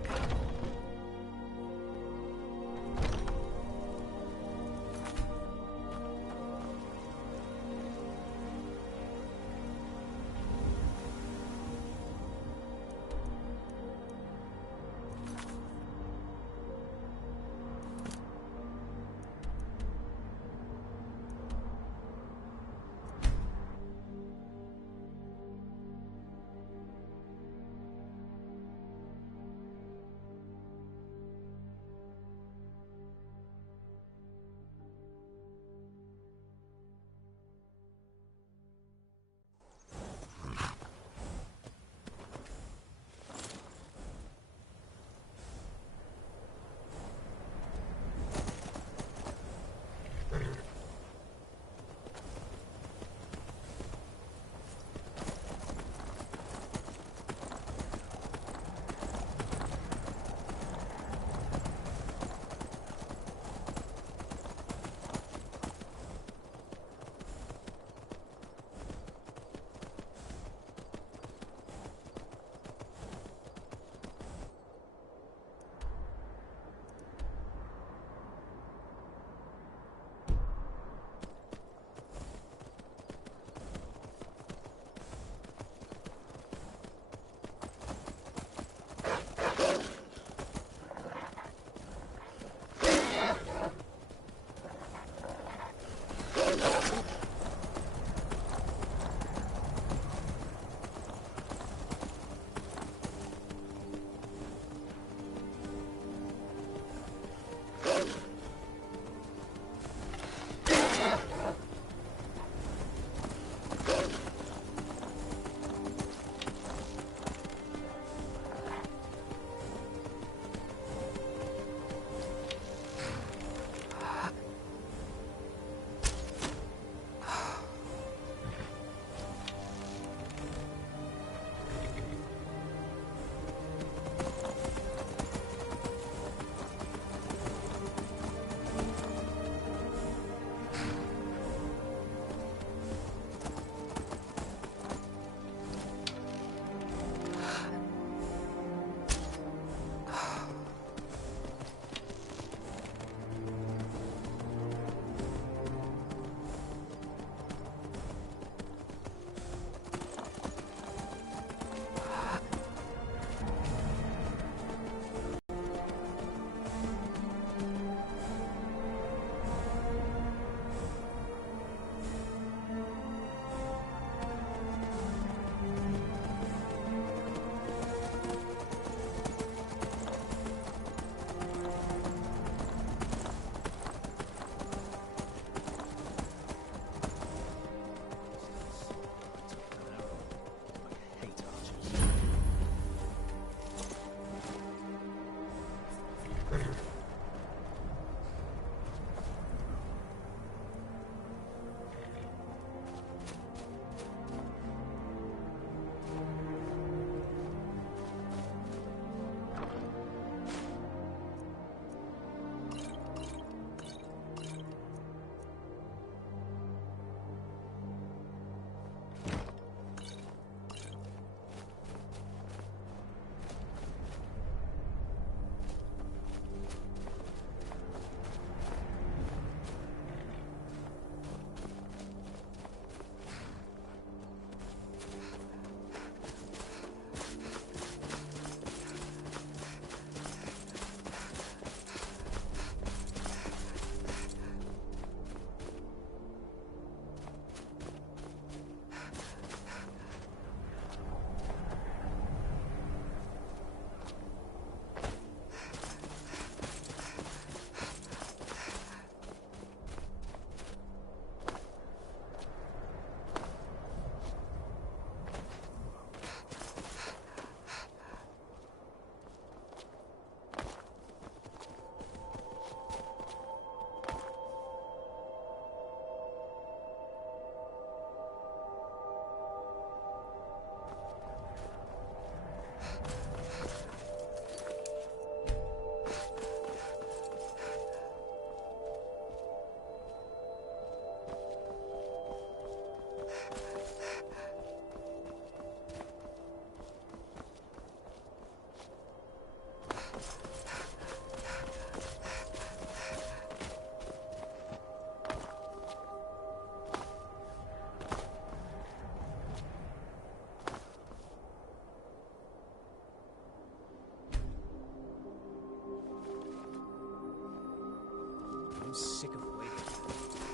sick of waiting.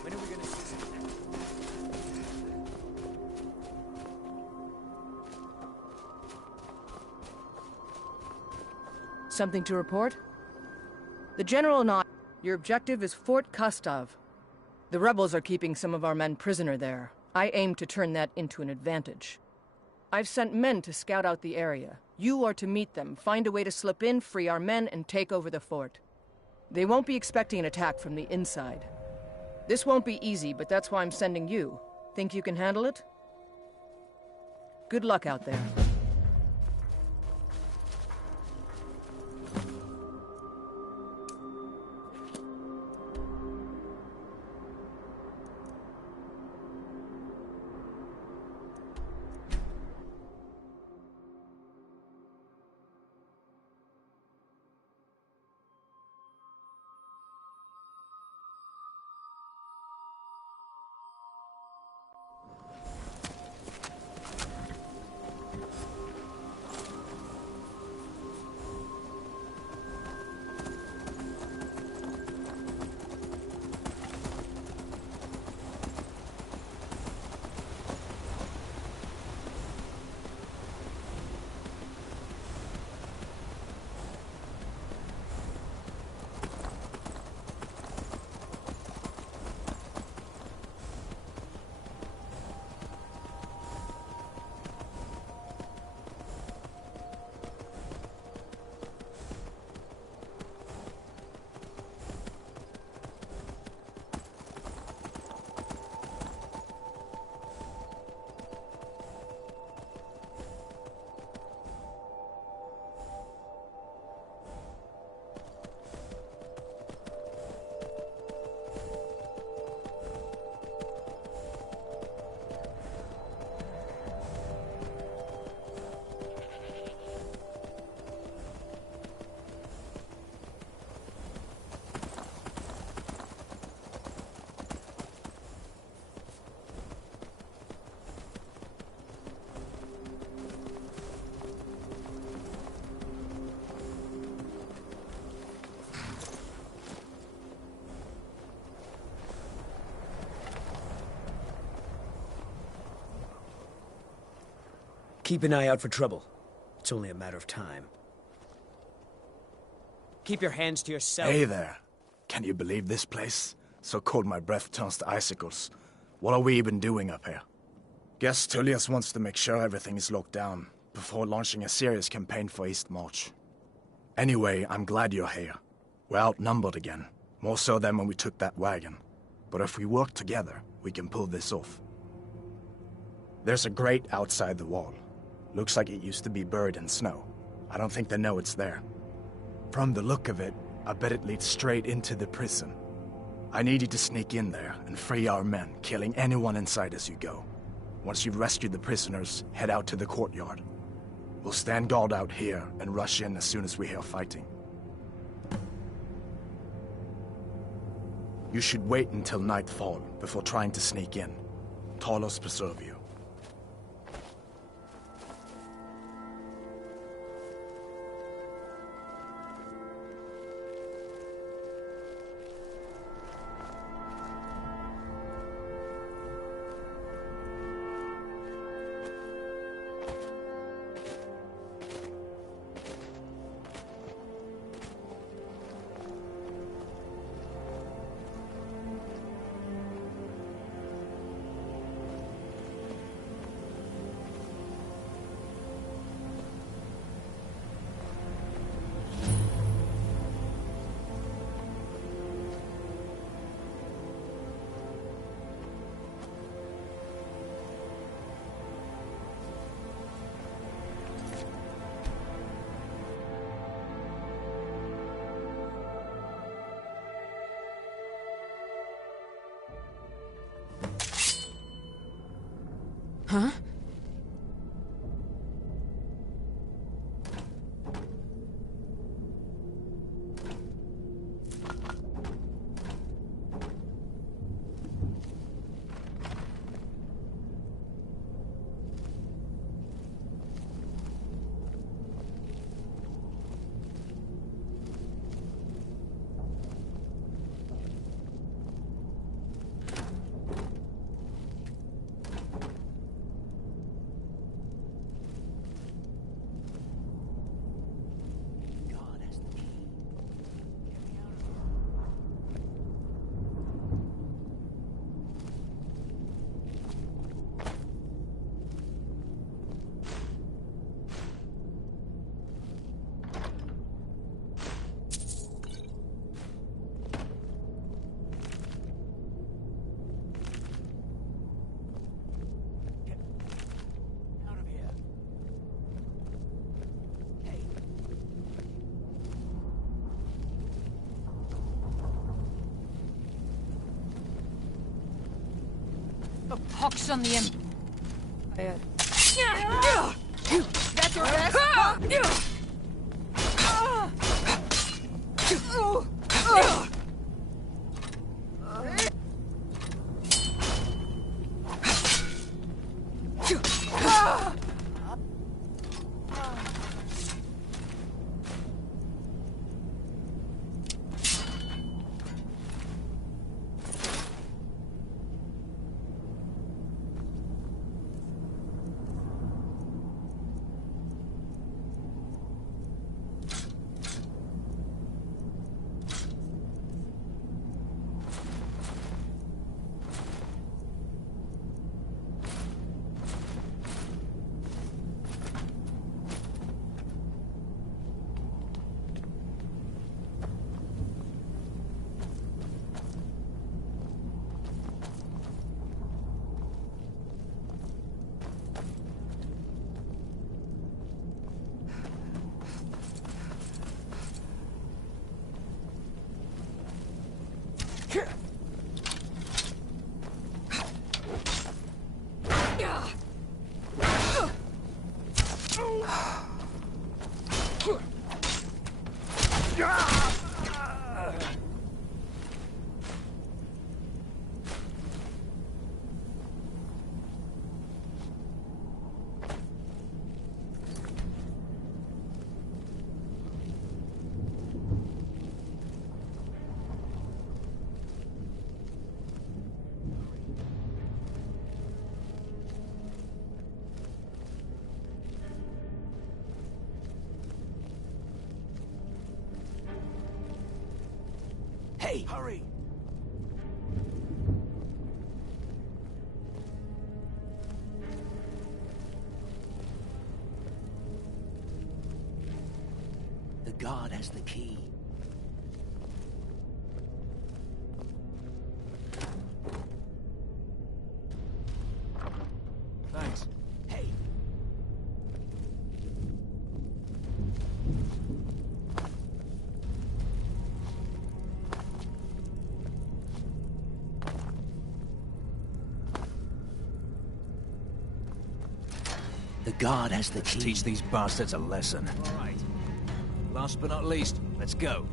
When are we gonna see some action? Something to report? The General and I... Your objective is Fort Kostov. The rebels are keeping some of our men prisoner there. I aim to turn that into an advantage. I've sent men to scout out the area. You are to meet them, find a way to slip in, free our men, and take over the fort. They won't be expecting an attack from the inside. This won't be easy, but that's why I'm sending you. Think you can handle it? Good luck out there. Keep an eye out for trouble. It's only a matter of time. Keep your hands to yourself. Hey there. Can you believe this place? So cold my breath turns to icicles. What are we even doing up here? Guess Tullius wants to make sure everything is locked down before launching a serious campaign for East March. Anyway, I'm glad you're here. We're outnumbered again. More so than when we took that wagon. But if we work together, we can pull this off. There's a grate outside the wall. Looks like it used to be buried in snow. I don't think they know it's there. From the look of it, I bet it leads straight into the prison. I need you to sneak in there and free our men, killing anyone inside as you go. Once you've rescued the prisoners, head out to the courtyard. We'll stand guard out here and rush in as soon as we hear fighting. You should wait until nightfall before trying to sneak in. Talos preserve you. The pox on the Empire. That's your best? Hey, hurry! The guard has the key. Thanks. Hey! The guard has the key. Teach these bastards a lesson. All right. Last but not least, let's go.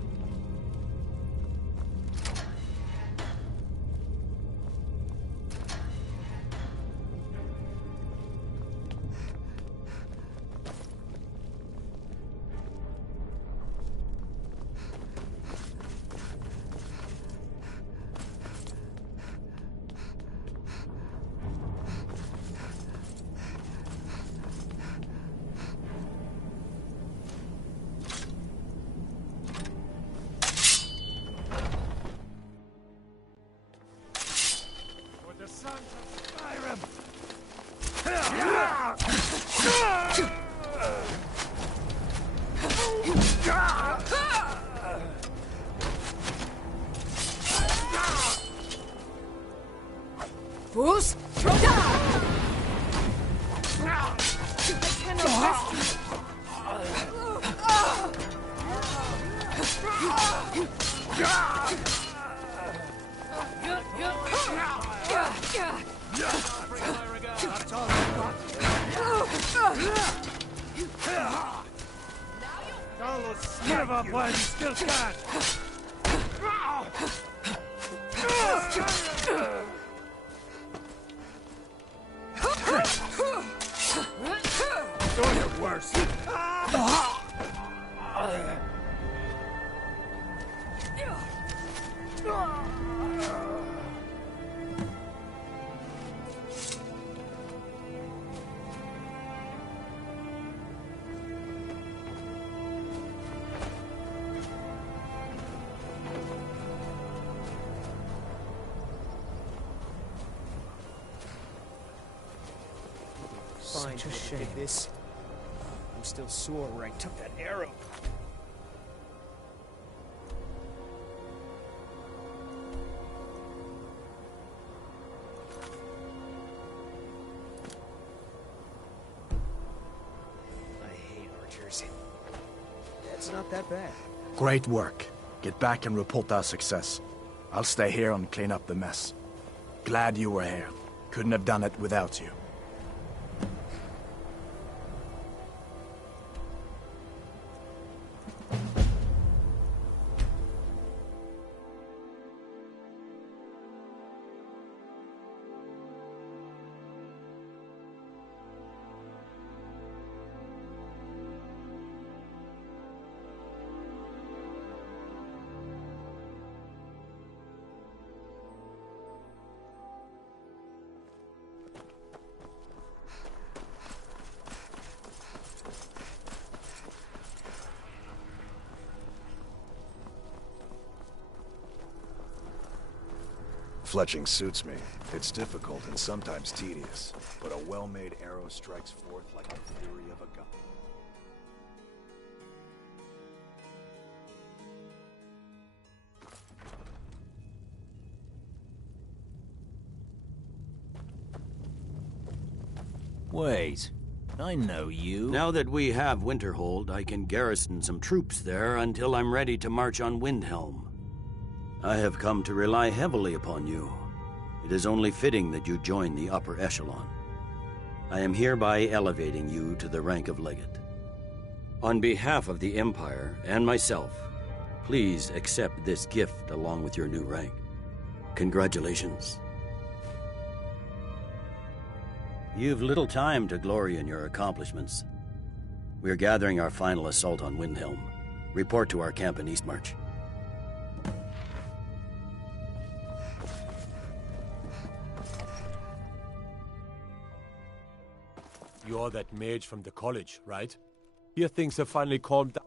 The sons of Skyrim! Fools! Throw down! I cannot rescue. Carlos, give up while you still can! Doing it worse! Fine, Such a shame. did this. I'm still sore where I took that arrow. I hate archers. That's not that bad. Great work. Get back and report our success. I'll stay here and clean up the mess. Glad you were here. Couldn't have done it without you. Fletching suits me. It's difficult and sometimes tedious, but a well-made arrow strikes forth like the fury of a god. Wait, I know you. Now that we have Winterhold, I can garrison some troops there until I'm ready to march on Windhelm. I have come to rely heavily upon you. It is only fitting that you join the upper echelon. I am hereby elevating you to the rank of Legate. On behalf of the Empire and myself, please accept this gift along with your new rank. Congratulations. You've little time to glory in your accomplishments. We're gathering our final assault on Windhelm. Report to our camp in Eastmarch. You're that mage from the college, right? Here things have finally calmed down.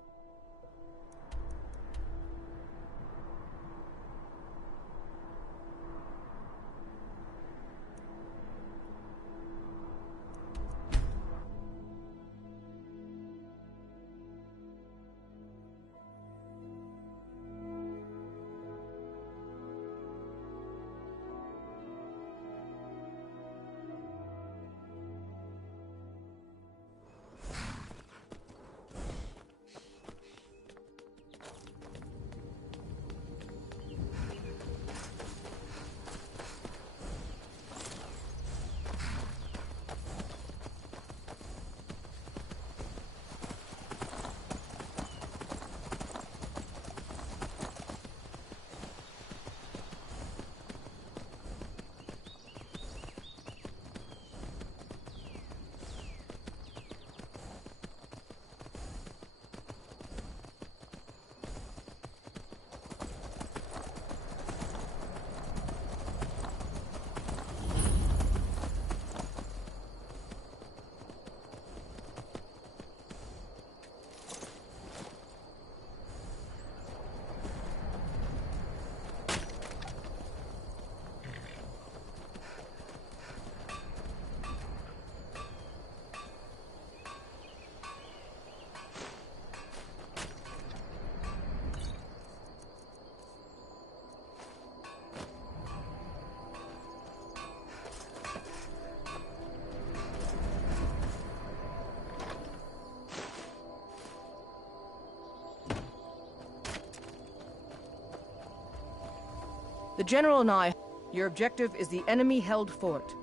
The General and I, your objective is the enemy-held fort.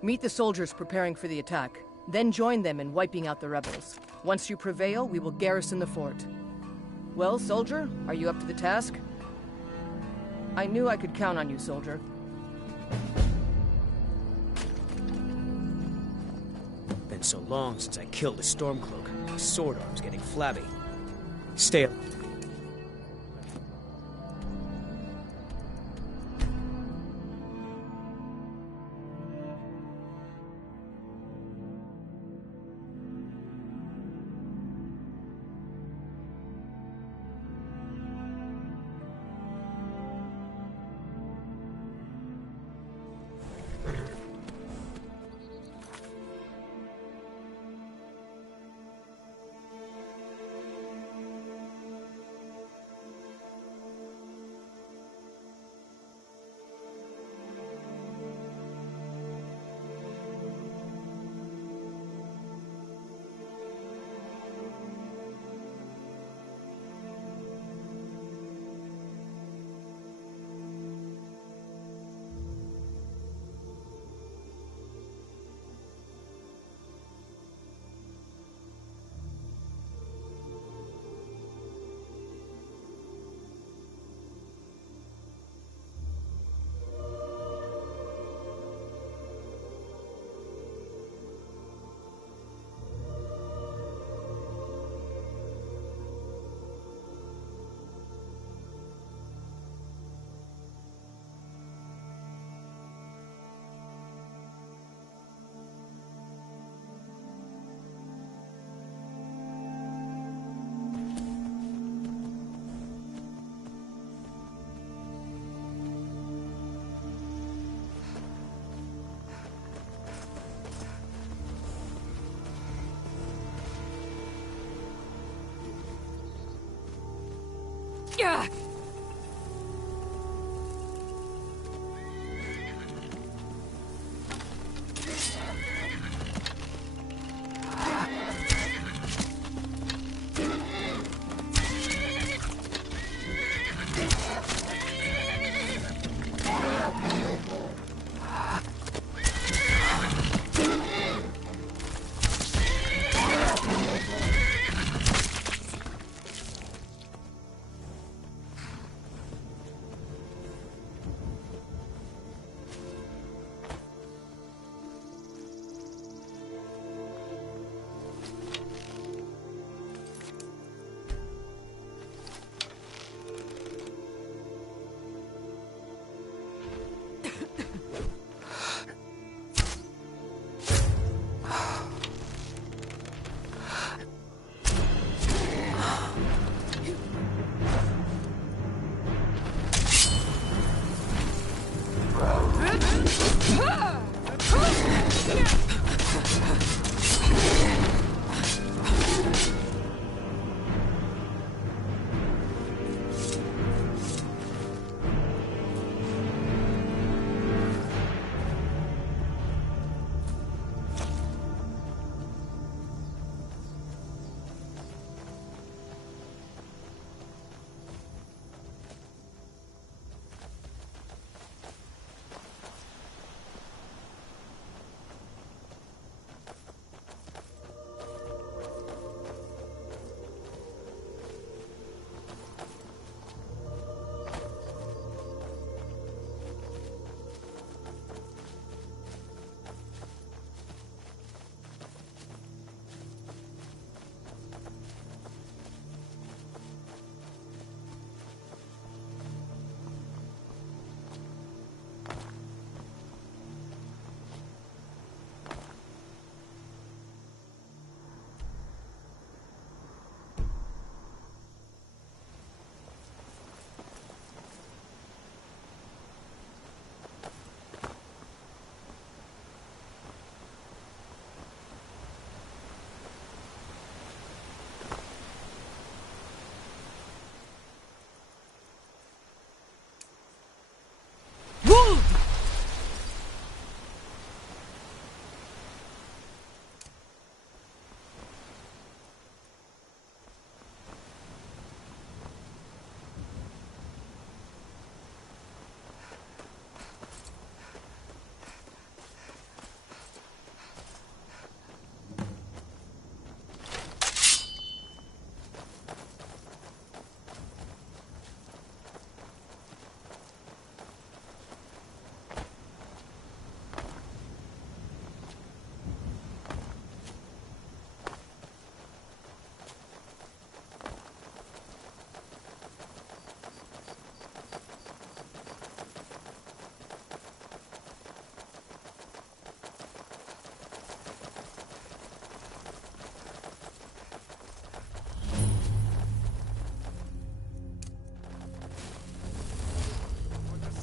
Meet the soldiers preparing for the attack, then join them in wiping out the rebels. Once you prevail, we will garrison the fort. Well, soldier, are you up to the task? I knew I could count on you, soldier. Been so long since I killed a Stormcloak. My sword arm's getting flabby. Stay up.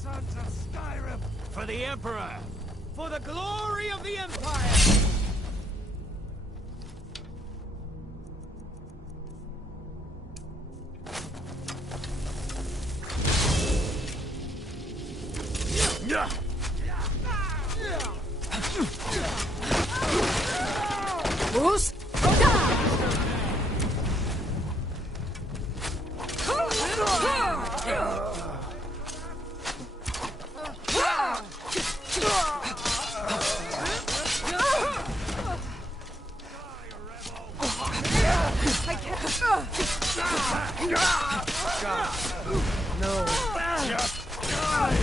Sons of Skyrim! For the Emperor! For the glory of the Empire! Bruce? No. Just die!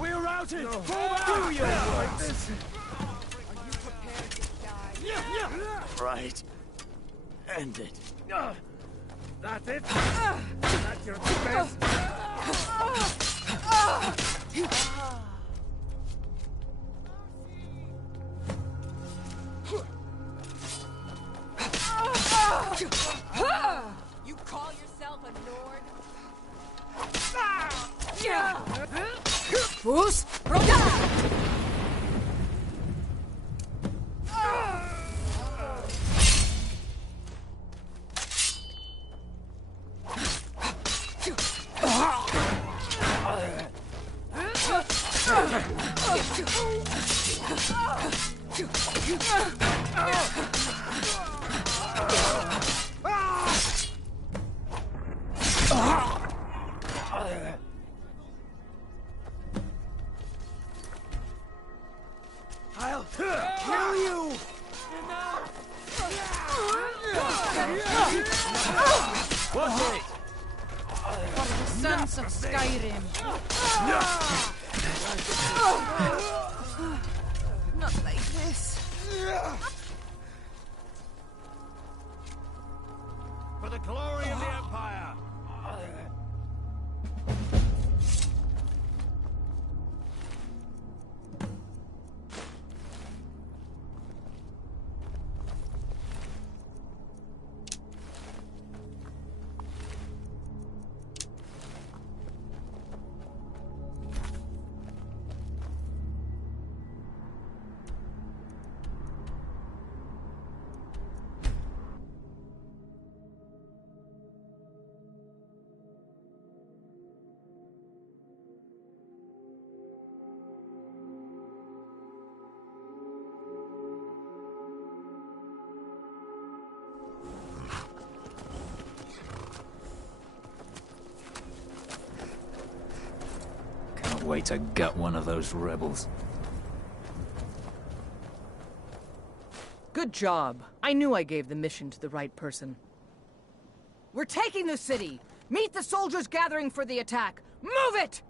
We're routed! No. Do your worst! Right. End it. That's it? That's your best? You call yourself a Nord? Bruce? For the sons of Skyrim. Not like this. For the glory of the Empire! Way to gut one of those rebels. Good job. I knew I gave the mission to the right person. We're taking the city! Meet the soldiers gathering for the attack! Move it!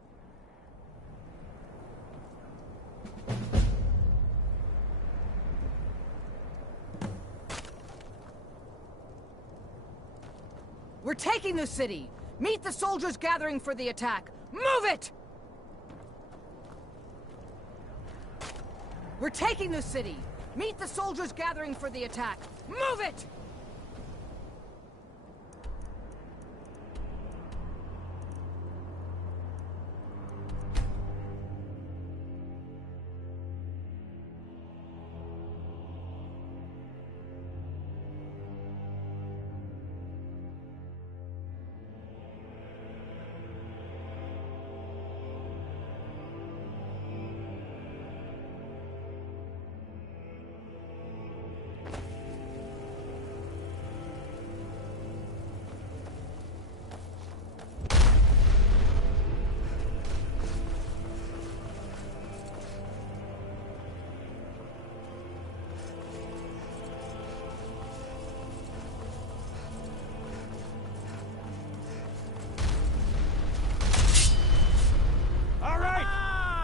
We're taking the city! Meet the soldiers gathering for the attack! Move it! We're taking the city! Meet the soldiers gathering for the attack! Move it!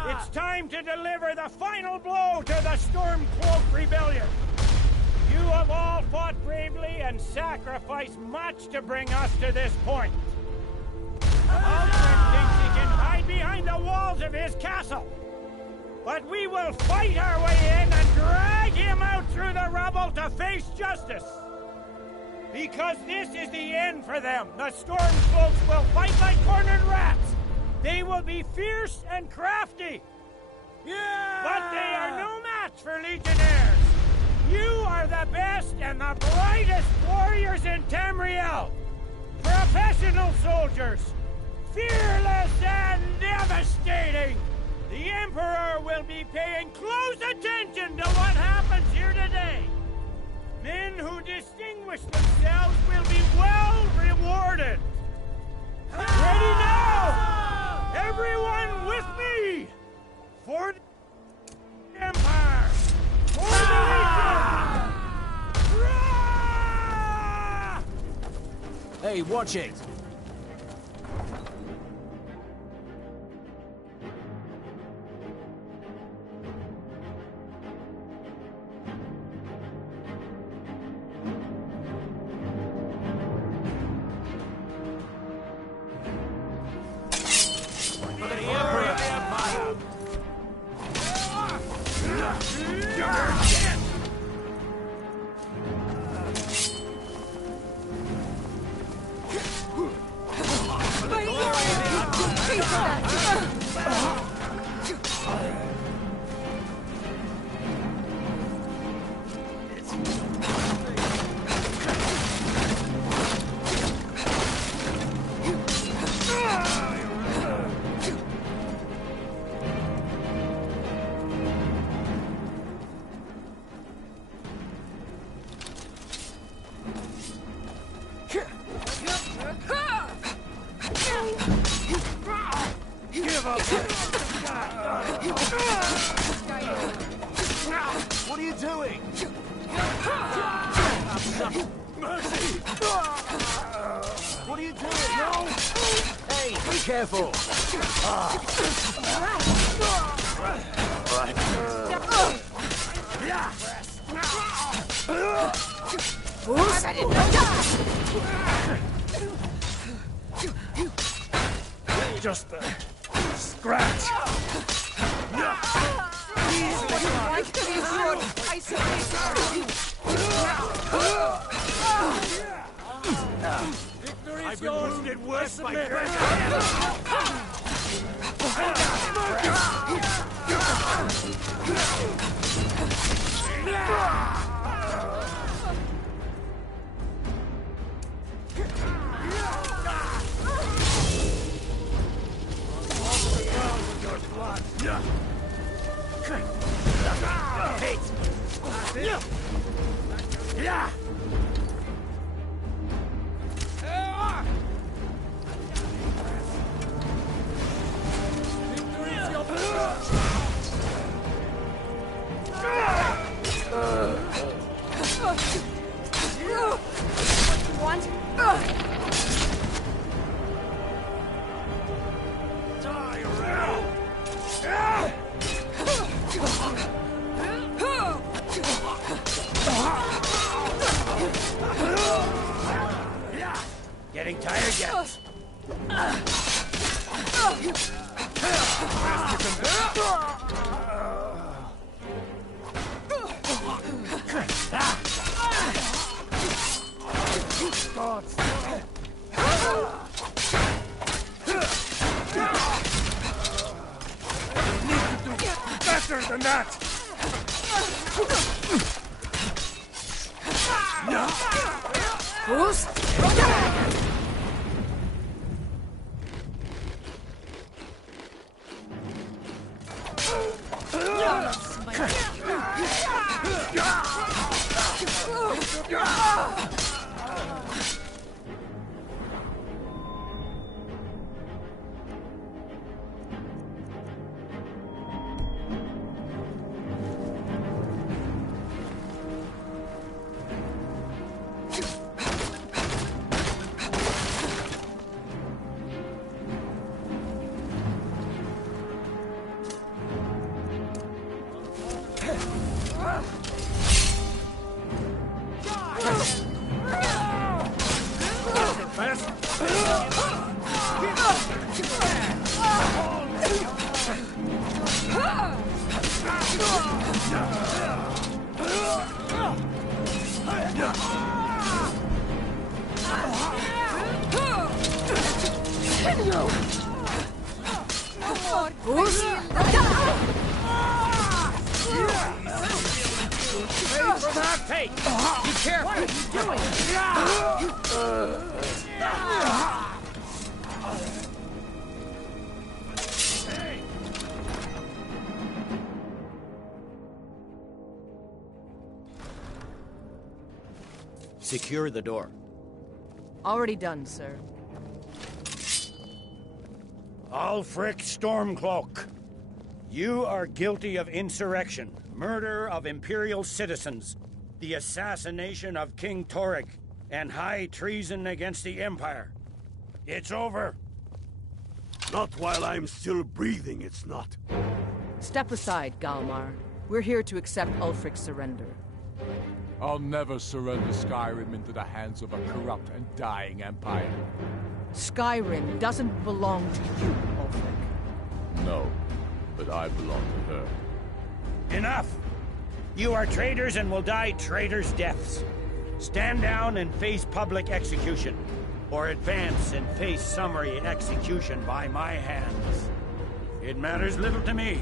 It's time to deliver the final blow to the Stormcloak Rebellion. You have all fought bravely and sacrificed much to bring us to this point. Ulfric thinks he can hide behind the walls of his castle. But we will fight our way in and drag him out through the rubble to face justice. Because this is the end for them. The Stormcloaks will fight like cornered rats. They will be fierce and crafty. Yeah! But they are no match for Legionnaires. You are the best and the brightest warriors in Tamriel. Professional soldiers. Fearless and devastating. The Emperor will be paying close attention to what happens here today. Men who distinguish themselves will be well rewarded. Ready now! Everyone with me! For the Empire! For the Legion! Hey, watch it! What are you doing? No! Hey, be careful! Just a scratch. I've been wounded worse by Getting tired yet? Better than that! Who's? Hey, be careful! What are you Secure the door. Already done, sir. Ulfric Stormcloak, you are guilty of insurrection, murder of Imperial citizens, the assassination of King Torek, and high treason against the Empire. It's over. Not while I'm still breathing, it's not. Step aside, Galmar. We're here to accept Ulfric's surrender. I'll never surrender Skyrim into the hands of a corrupt and dying empire. Skyrim doesn't belong to you, Ulfric. No, but I belong to her. Enough! You are traitors and will die traitors' deaths. Stand down and face public execution, or advance and face summary execution by my hands. It matters little to me.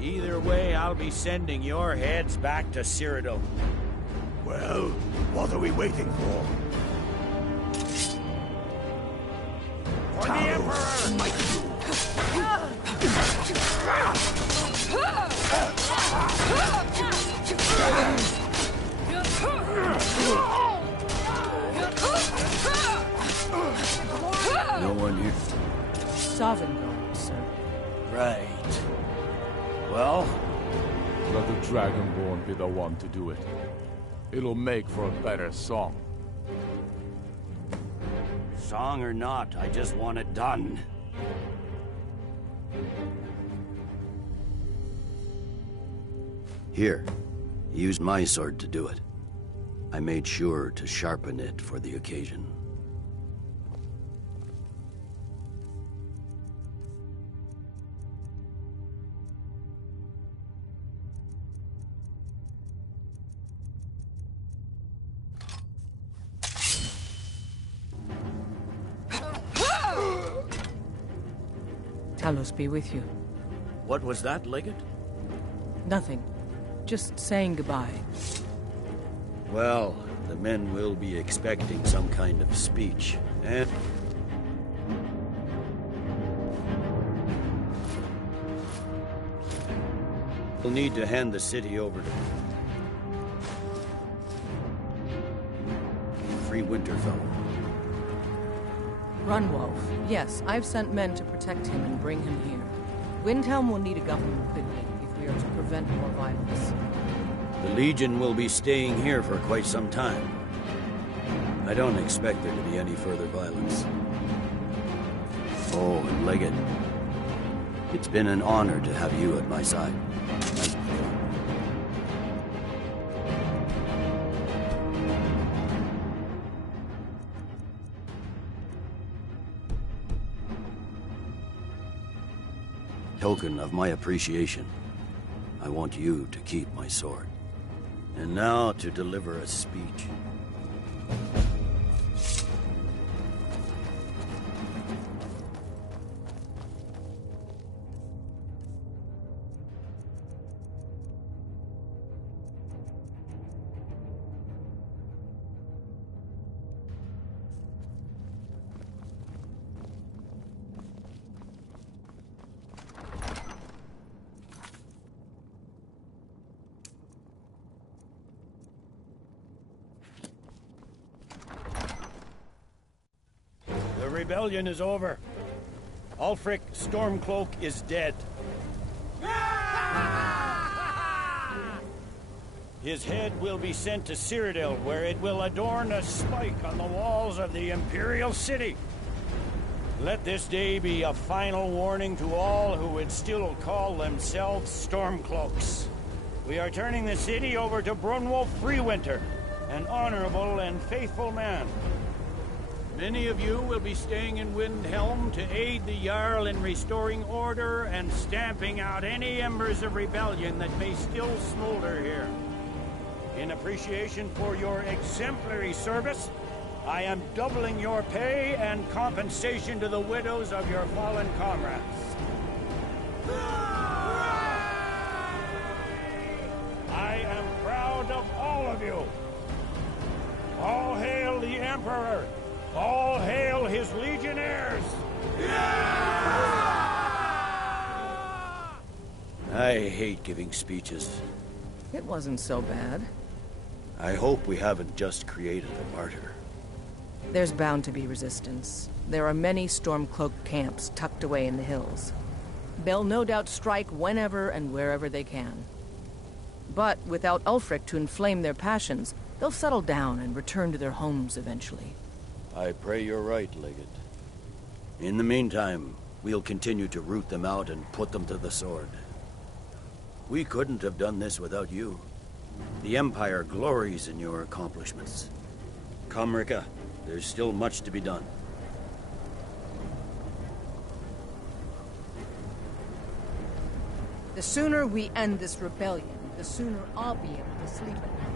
Either way, I'll be sending your heads back to Cyrodiil. Well, what are we waiting for? For the Emperor! No one here. Sovngarde, sir. Right. Well? Let the Dragonborn be the one to do it. It'll make for a better song. Song or not, I just want it done. Here, use my sword to do it. I made sure to sharpen it for the occasion. Talos be with you. What was that, Legate? Nothing. Just saying goodbye. Well, the men will be expecting some kind of speech, and... we'll need to hand the city over to Free Winterfell. Grunwolf. Yes, I've sent men to protect him and bring him here. Windhelm will need a government quickly if we are to prevent more violence. The Legion will be staying here for quite some time. I don't expect there to be any further violence. Oh, and Legate, it's been an honor to have you at my side. Token of my appreciation, I want you to keep my sword. And now to deliver a speech. The rebellion is over. Ulfric Stormcloak is dead. His head will be sent to Cyrodiil, where it will adorn a spike on the walls of the Imperial City. Let this day be a final warning to all who would still call themselves Stormcloaks. We are turning the city over to Brunwolf Freewinter, an honorable and faithful man. Many of you will be staying in Windhelm to aid the Jarl in restoring order and stamping out any embers of rebellion that may still smolder here. In appreciation for your exemplary service, I am doubling your pay and compensation to the widows of your fallen comrades. I am proud of all of you. All hail the Emperor! All hail his legionnaires! I hate giving speeches. It wasn't so bad. I hope we haven't just created a martyr. There's bound to be resistance. There are many Stormcloak camps tucked away in the hills. They'll no doubt strike whenever and wherever they can. But without Ulfric to inflame their passions, they'll settle down and return to their homes eventually. I pray you're right, Legate. In the meantime, we'll continue to root them out and put them to the sword. We couldn't have done this without you. The Empire glories in your accomplishments. Come, Rika. There's still much to be done. The sooner we end this rebellion, the sooner I'll be able to sleep at night.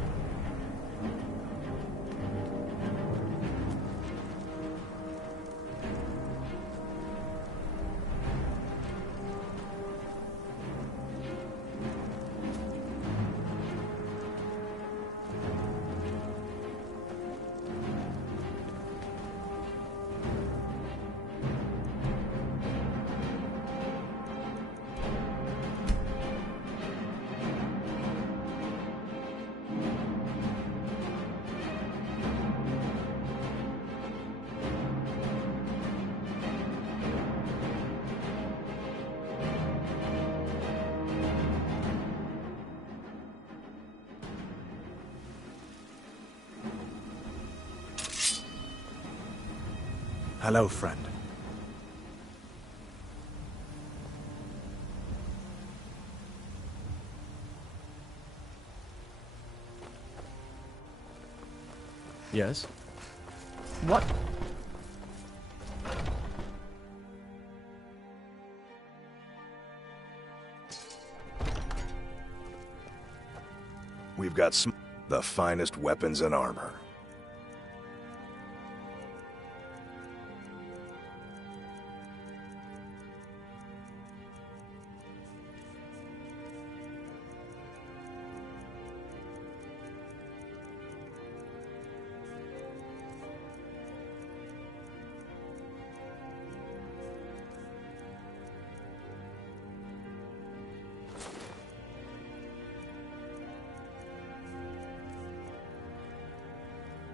Hello, friend. Yes? What? We've got the finest weapons and armor.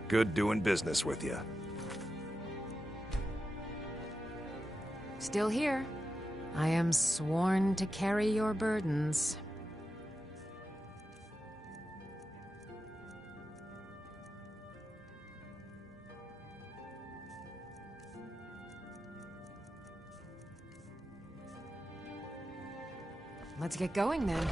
Good doing business with you. Still here. I am sworn to carry your burdens. Let's get going then.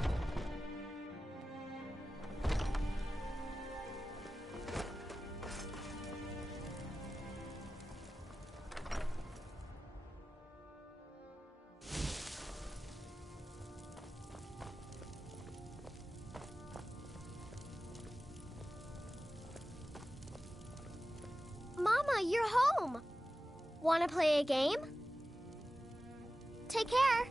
Mama, you're home. Want to play a game? Take care.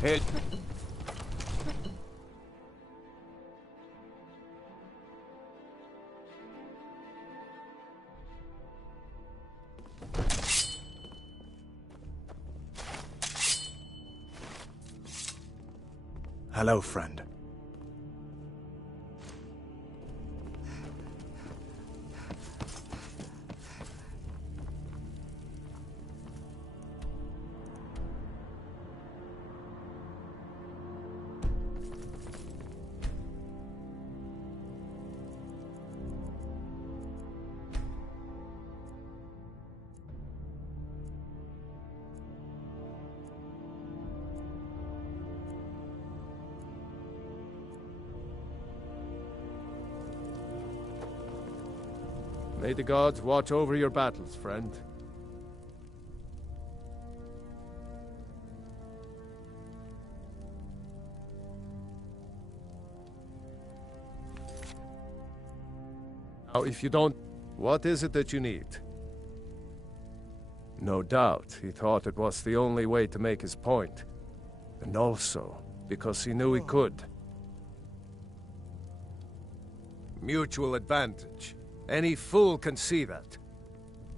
Hey. Hello, friend. May the gods watch over your battles, friend. Now, if you don't, what is it that you need? No doubt, he thought it was the only way to make his point. And also, because he knew he could. Mutual advantage. Any fool can see that.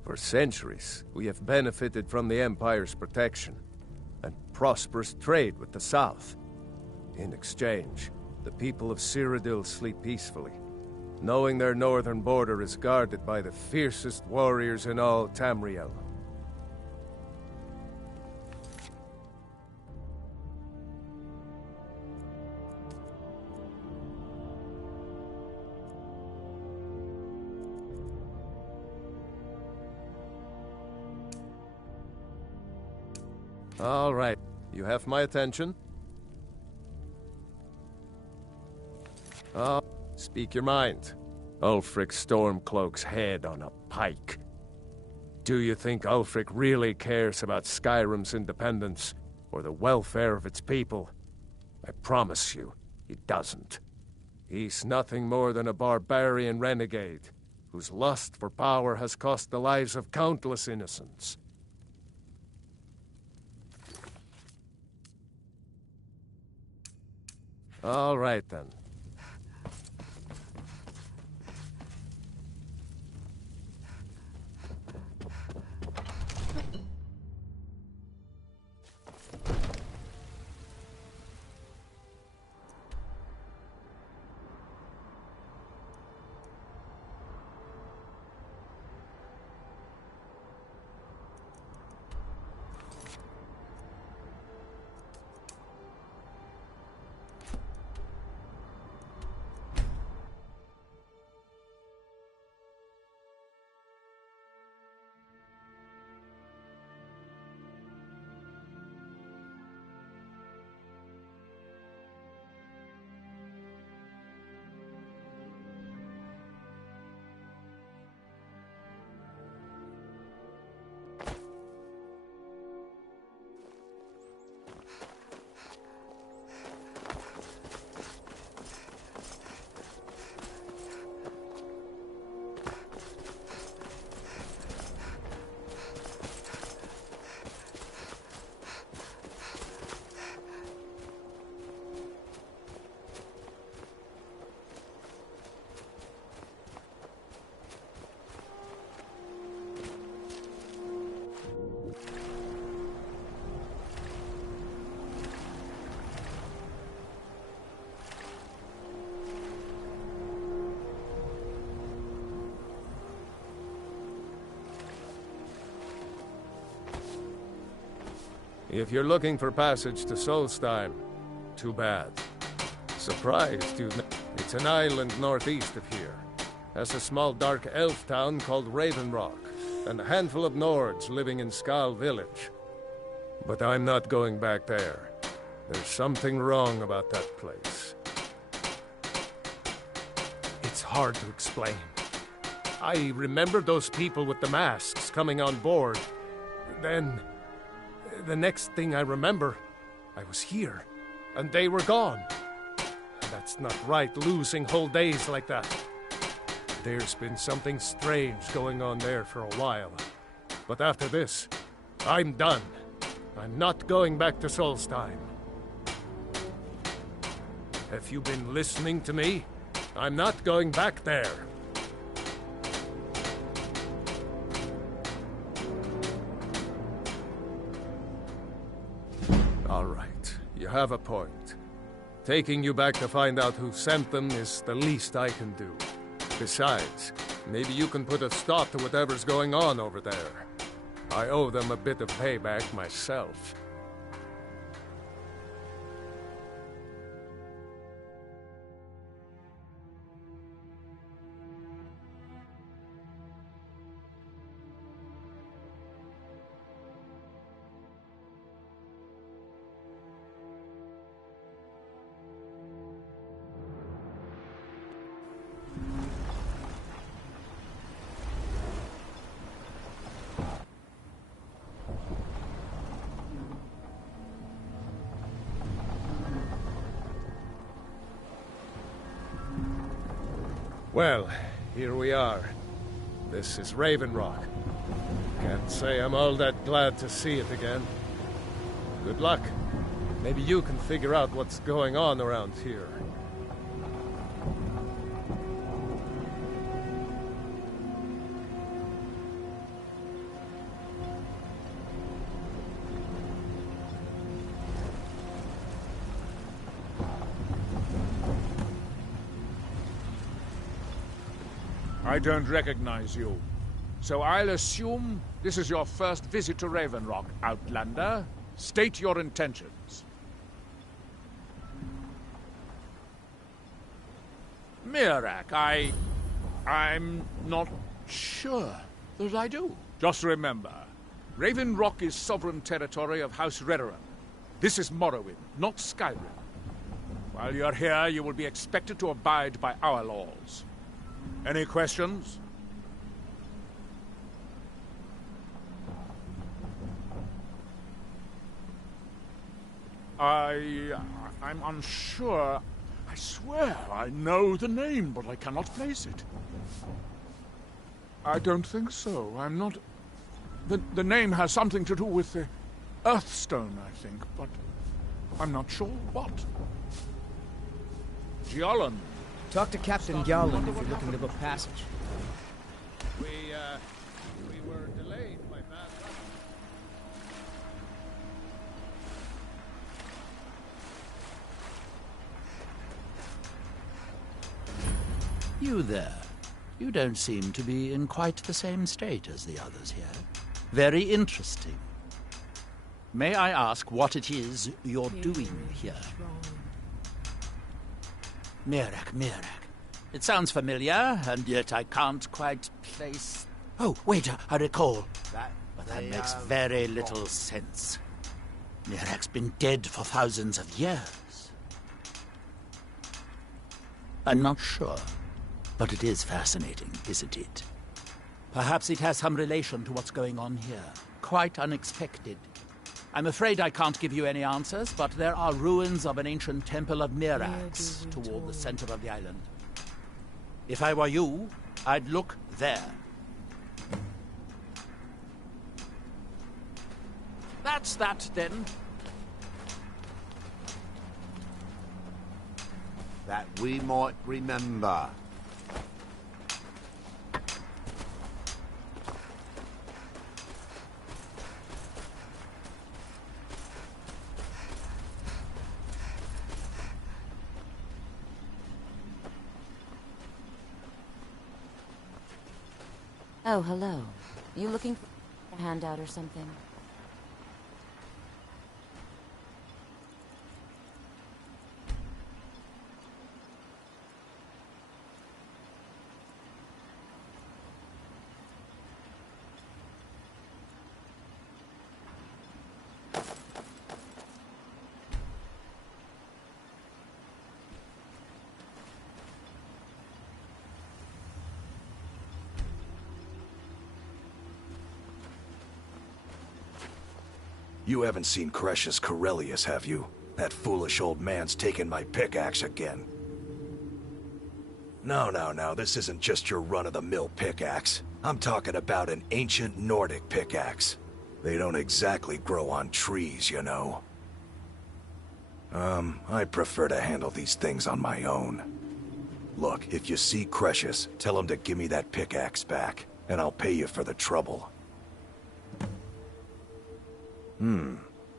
For centuries, we have benefited from the Empire's protection and prosperous trade with the South. In exchange, the people of Cyrodiil sleep peacefully, knowing their northern border is guarded by the fiercest warriors in all Tamriel. All right, you have my attention. Speak your mind. Ulfric Stormcloak's head on a pike. Do you think Ulfric really cares about Skyrim's independence or the welfare of its people? I promise you, he doesn't. He's nothing more than a barbarian renegade whose lust for power has cost the lives of countless innocents. All right, then. If you're looking for passage to Solstheim, too bad. Surprised you... It's an island northeast of here. Has a small dark elf town called Raven Rock, and a handful of Nords living in Skal Village. But I'm not going back there. There's something wrong about that place. It's hard to explain. I remember those people with the masks coming on board. Then... the next thing I remember, I was here, and they were gone. That's not right, losing whole days like that. There's been something strange going on there for a while. But after this, I'm done. I'm not going back to Solstheim. Have you been listening to me? I'm not going back there. All right, you have a point. Taking you back to find out who sent them is the least I can do. Besides, maybe you can put a stop to whatever's going on over there. I owe them a bit of payback myself. Well, here we are. This is Raven Rock. Can't say I'm all that glad to see it again. Good luck. Maybe you can figure out what's going on around here. I don't recognize you. So I'll assume this is your first visit to Raven Rock, Outlander. State your intentions. Mirak, I'm not sure that I do. Just remember, Raven Rock is sovereign territory of House Redoran. This is Morrowind, not Skyrim. While you're here, you will be expected to abide by our laws. Any questions? I'm unsure. I swear I know the name, but I cannot place it. I don't think so. I'm not... The name has something to do with the Earthstone, I think, but I'm not sure what. Gjallan. Talk to Captain Gjallan if you're looking to book passage. We were delayed by bad weather. You there. You don't seem to be in quite the same state as the others here. Very interesting. May I ask what it is you're doing here? Mirak. It sounds familiar, and yet I can't quite place... Oh, wait, I recall. But that makes very little sense. Mirak's been dead for thousands of years. I'm not sure, but it is fascinating, isn't it? Perhaps it has some relation to what's going on here. Quite unexpected. I'm afraid I can't give you any answers, but there are ruins of an ancient temple of Mirax toward the center of the island. If I were you, I'd look there. That's that, then. That we might remember. Oh, hello. You looking for a handout or something? You haven't seen Crescius Corellius, have you? That foolish old man's taken my pickaxe again. No, this isn't just your run-of-the-mill pickaxe. I'm talking about an ancient Nordic pickaxe. They don't exactly grow on trees, you know. I prefer to handle these things on my own. Look, if you see Crescius, tell him to give me that pickaxe back, and I'll pay you for the trouble.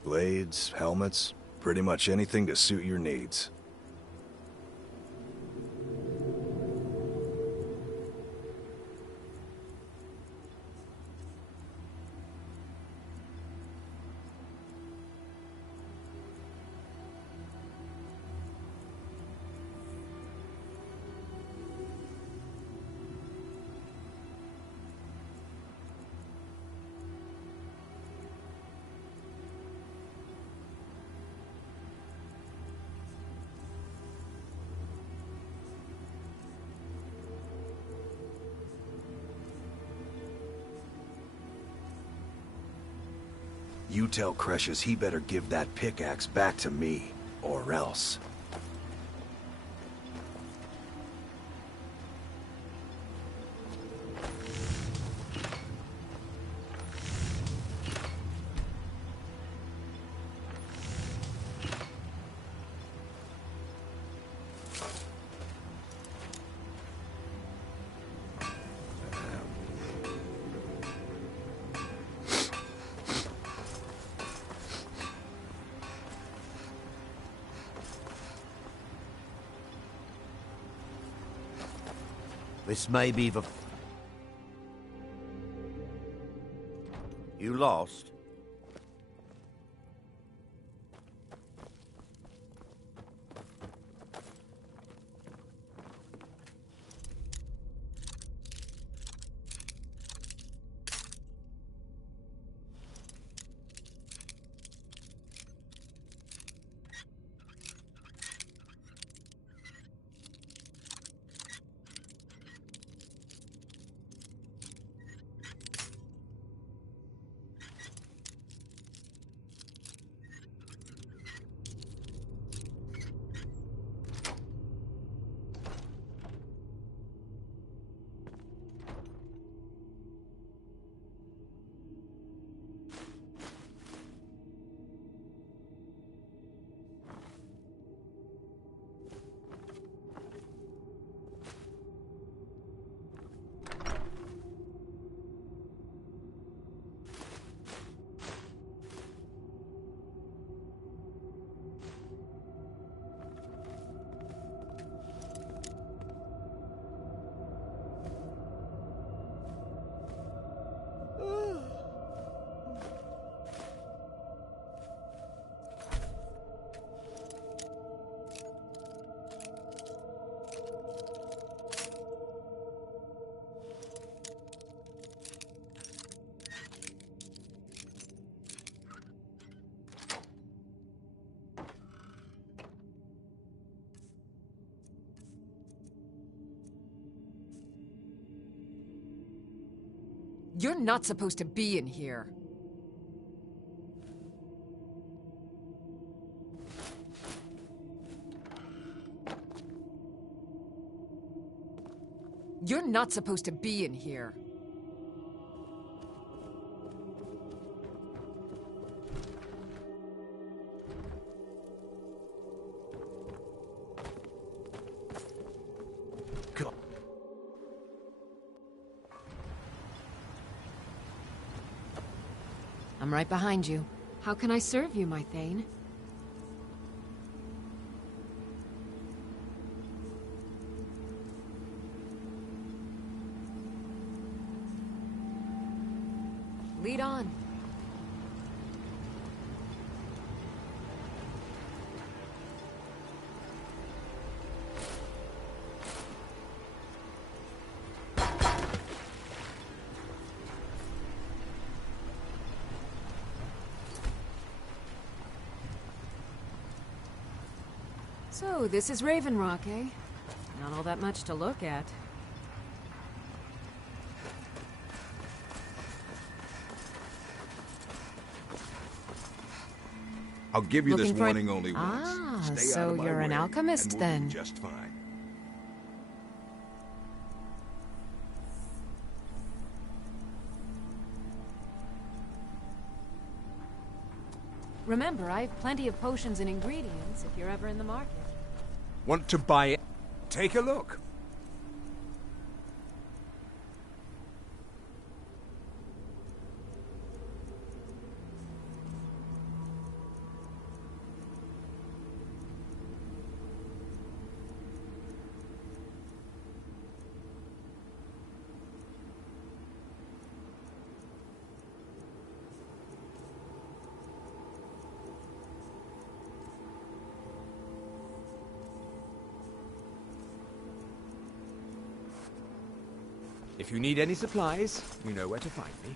Blades, helmets, pretty much anything to suit your needs. You tell Crescius he better give that pickaxe back to me, or else. This may be the... You lost? You're not supposed to be in here. You're not supposed to be in here. I'm right behind you. How can I serve you, my Thane? Lead on. So, this is Raven Rock, eh? Not all that much to look at. I'll give you Looking this for warning only once. Ah, Stay so out of my you're an way, alchemist and we'll then. do just fine. Remember, I have plenty of potions and ingredients if you're ever in the market. Want to buy it? Take a look. If you need any supplies, you know where to find me.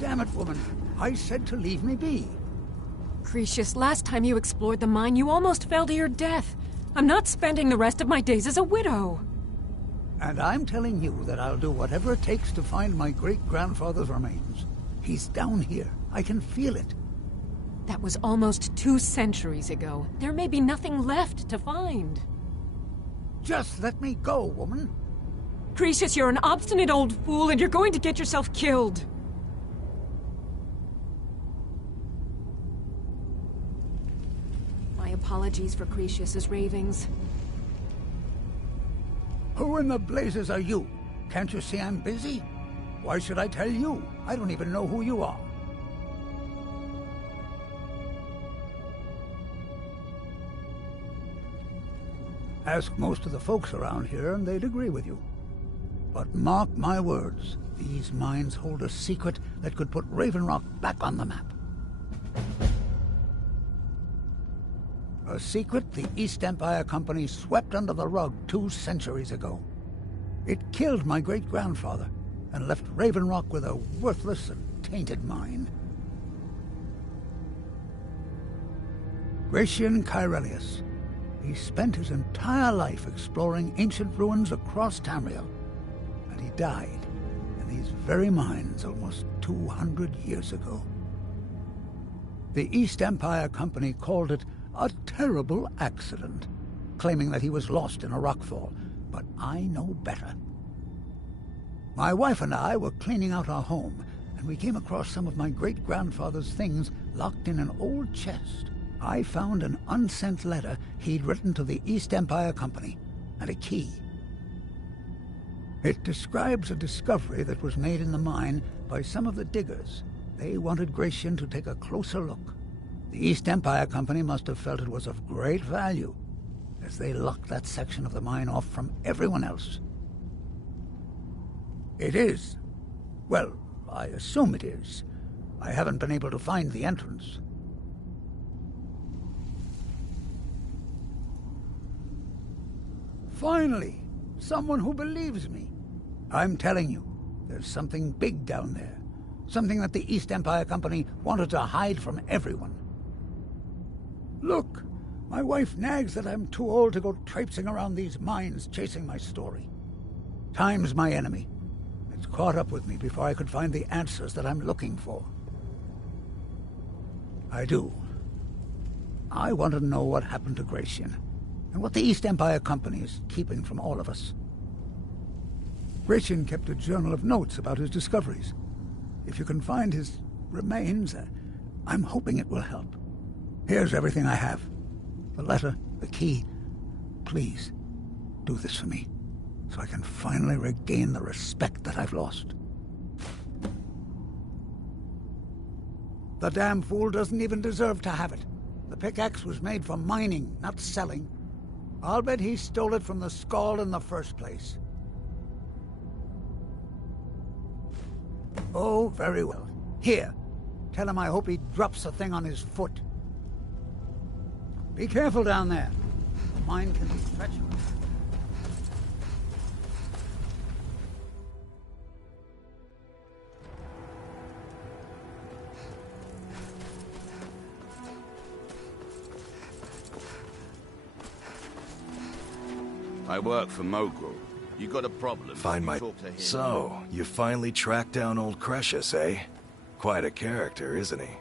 Damn it, woman. I said to leave me be. Cretius, last time you explored the mine, you almost fell to your death. I'm not spending the rest of my days as a widow. And I'm telling you that I'll do whatever it takes to find my great-grandfather's remains. He's down here. I can feel it. That was almost 2 centuries ago. There may be nothing left to find. Just let me go, woman. Cretius, you're an obstinate old fool, and you're going to get yourself killed. apologies for Cretius's ravings. Who in the blazes are you? Can't you see I'm busy? Why should I tell you? I don't even know who you are. Ask most of the folks around here and they'd agree with you. But mark my words, these mines hold a secret that could put Raven Rock back on the map. A secret the East Empire Company swept under the rug 2 centuries ago. It killed my great-grandfather and left Raven Rock with a worthless and tainted mine. Gratian Kyrelius. He spent his entire life exploring ancient ruins across Tamriel, and he died in these very mines almost 200 years ago. The East Empire Company called it a terrible accident, claiming that he was lost in a rockfall, but I know better. My wife and I were cleaning out our home, and we came across some of my great-grandfather's things locked in an old chest. I found an unsent letter he'd written to the East Empire Company, and a key. It describes a discovery that was made in the mine by some of the diggers. They wanted Gratian to take a closer look. The East Empire Company must have felt it was of great value, as they locked that section of the mine off from everyone else. It is. Well, I assume it is. I haven't been able to find the entrance. Finally, someone who believes me. I'm telling you, there's something big down there. Something that the East Empire Company wanted to hide from everyone. Look, my wife nags that I'm too old to go traipsing around these mines chasing my story. Time's my enemy. It's caught up with me before I could find the answers that I'm looking for. I do. I want to know what happened to Gratian, and what the East Empire Company is keeping from all of us. Gratian kept a journal of notes about his discoveries. If you can find his remains, I'm hoping it will help. Here's everything I have. The letter, the key. Please, do this for me, so I can finally regain the respect that I've lost. The damn fool doesn't even deserve to have it. The pickaxe was made for mining, not selling. I'll bet he stole it from the Skald in the first place. Oh, very well. Here, tell him I hope he drops the thing on his foot. Be careful down there. The mine can be treacherous. I work for Mogul. You got a problem? Find my... Talk to him. So, you finally tracked down old Cretius, eh? Quite a character, isn't he?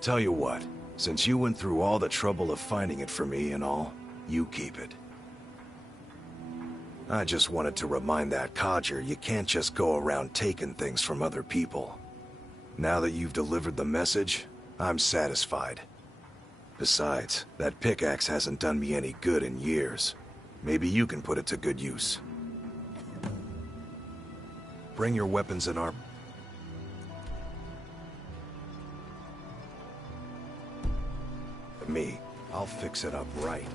Tell you what, since you went through all the trouble of finding it for me and all, you keep it. I just wanted to remind that codger you can't just go around taking things from other people. Now that you've delivered the message, I'm satisfied. Besides, that pickaxe hasn't done me any good in years. Maybe you can put it to good use. Bring your weapons and armor. Me, I'll fix it up right.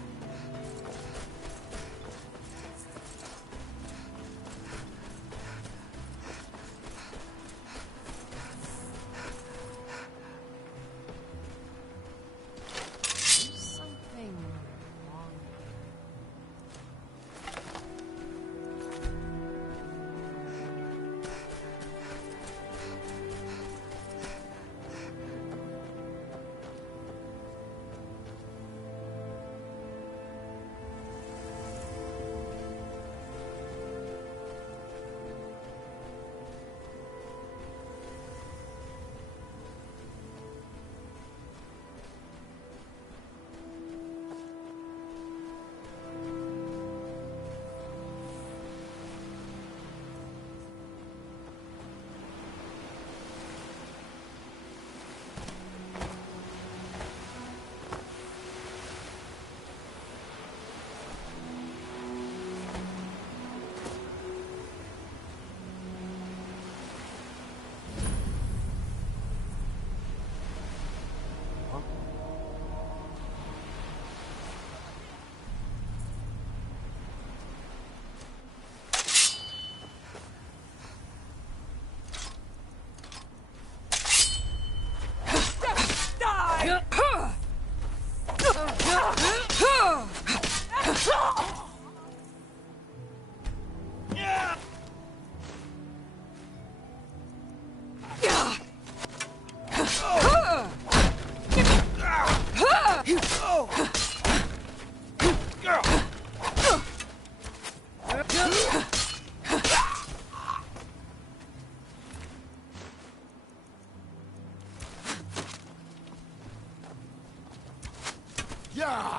Yeah.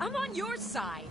I'm on your side.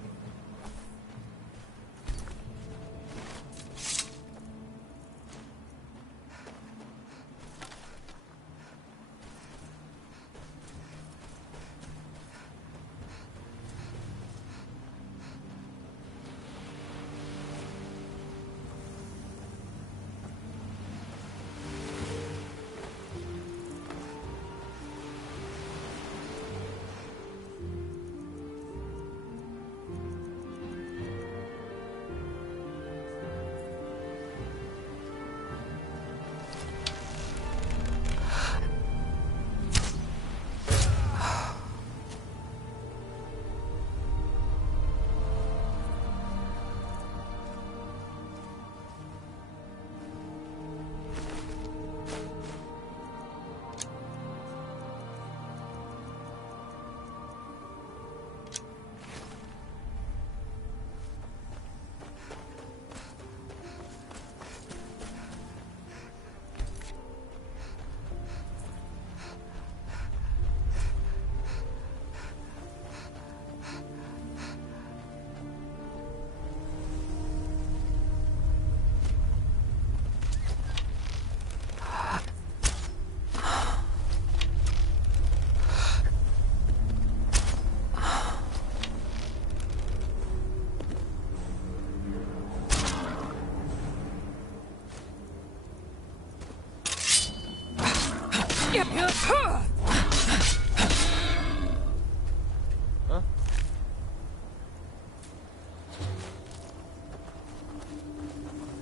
Huh?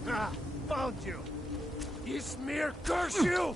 Ah, found you! Ysmir, curse you!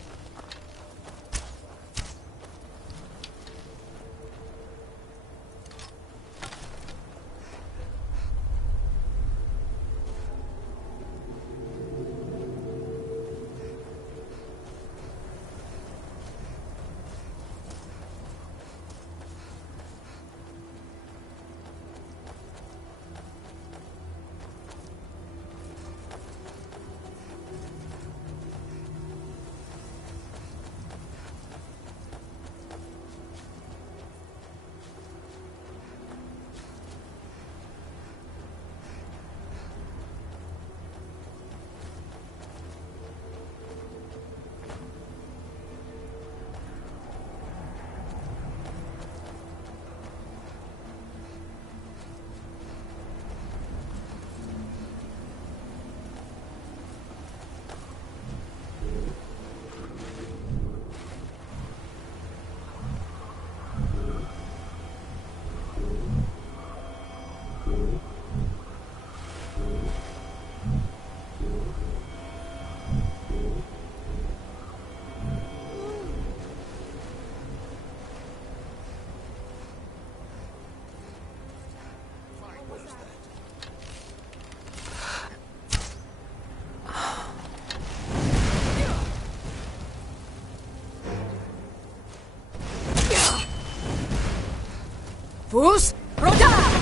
Fus Roda!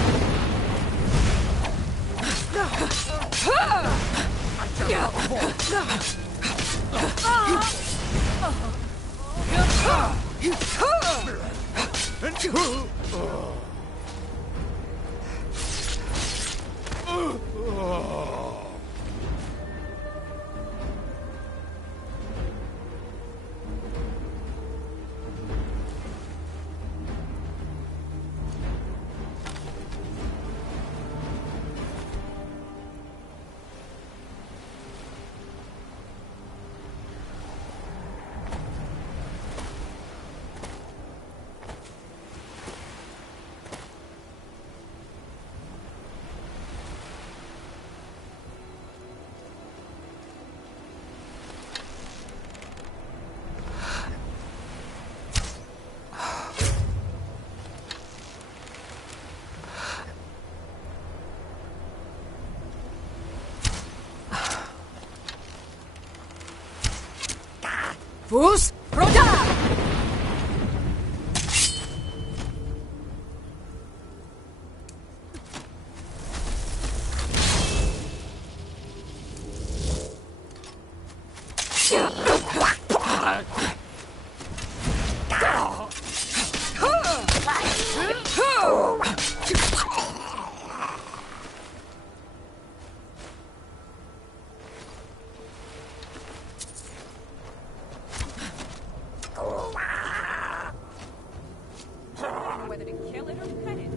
Fus Roda! Whether to kill it or pet it.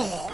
Phew!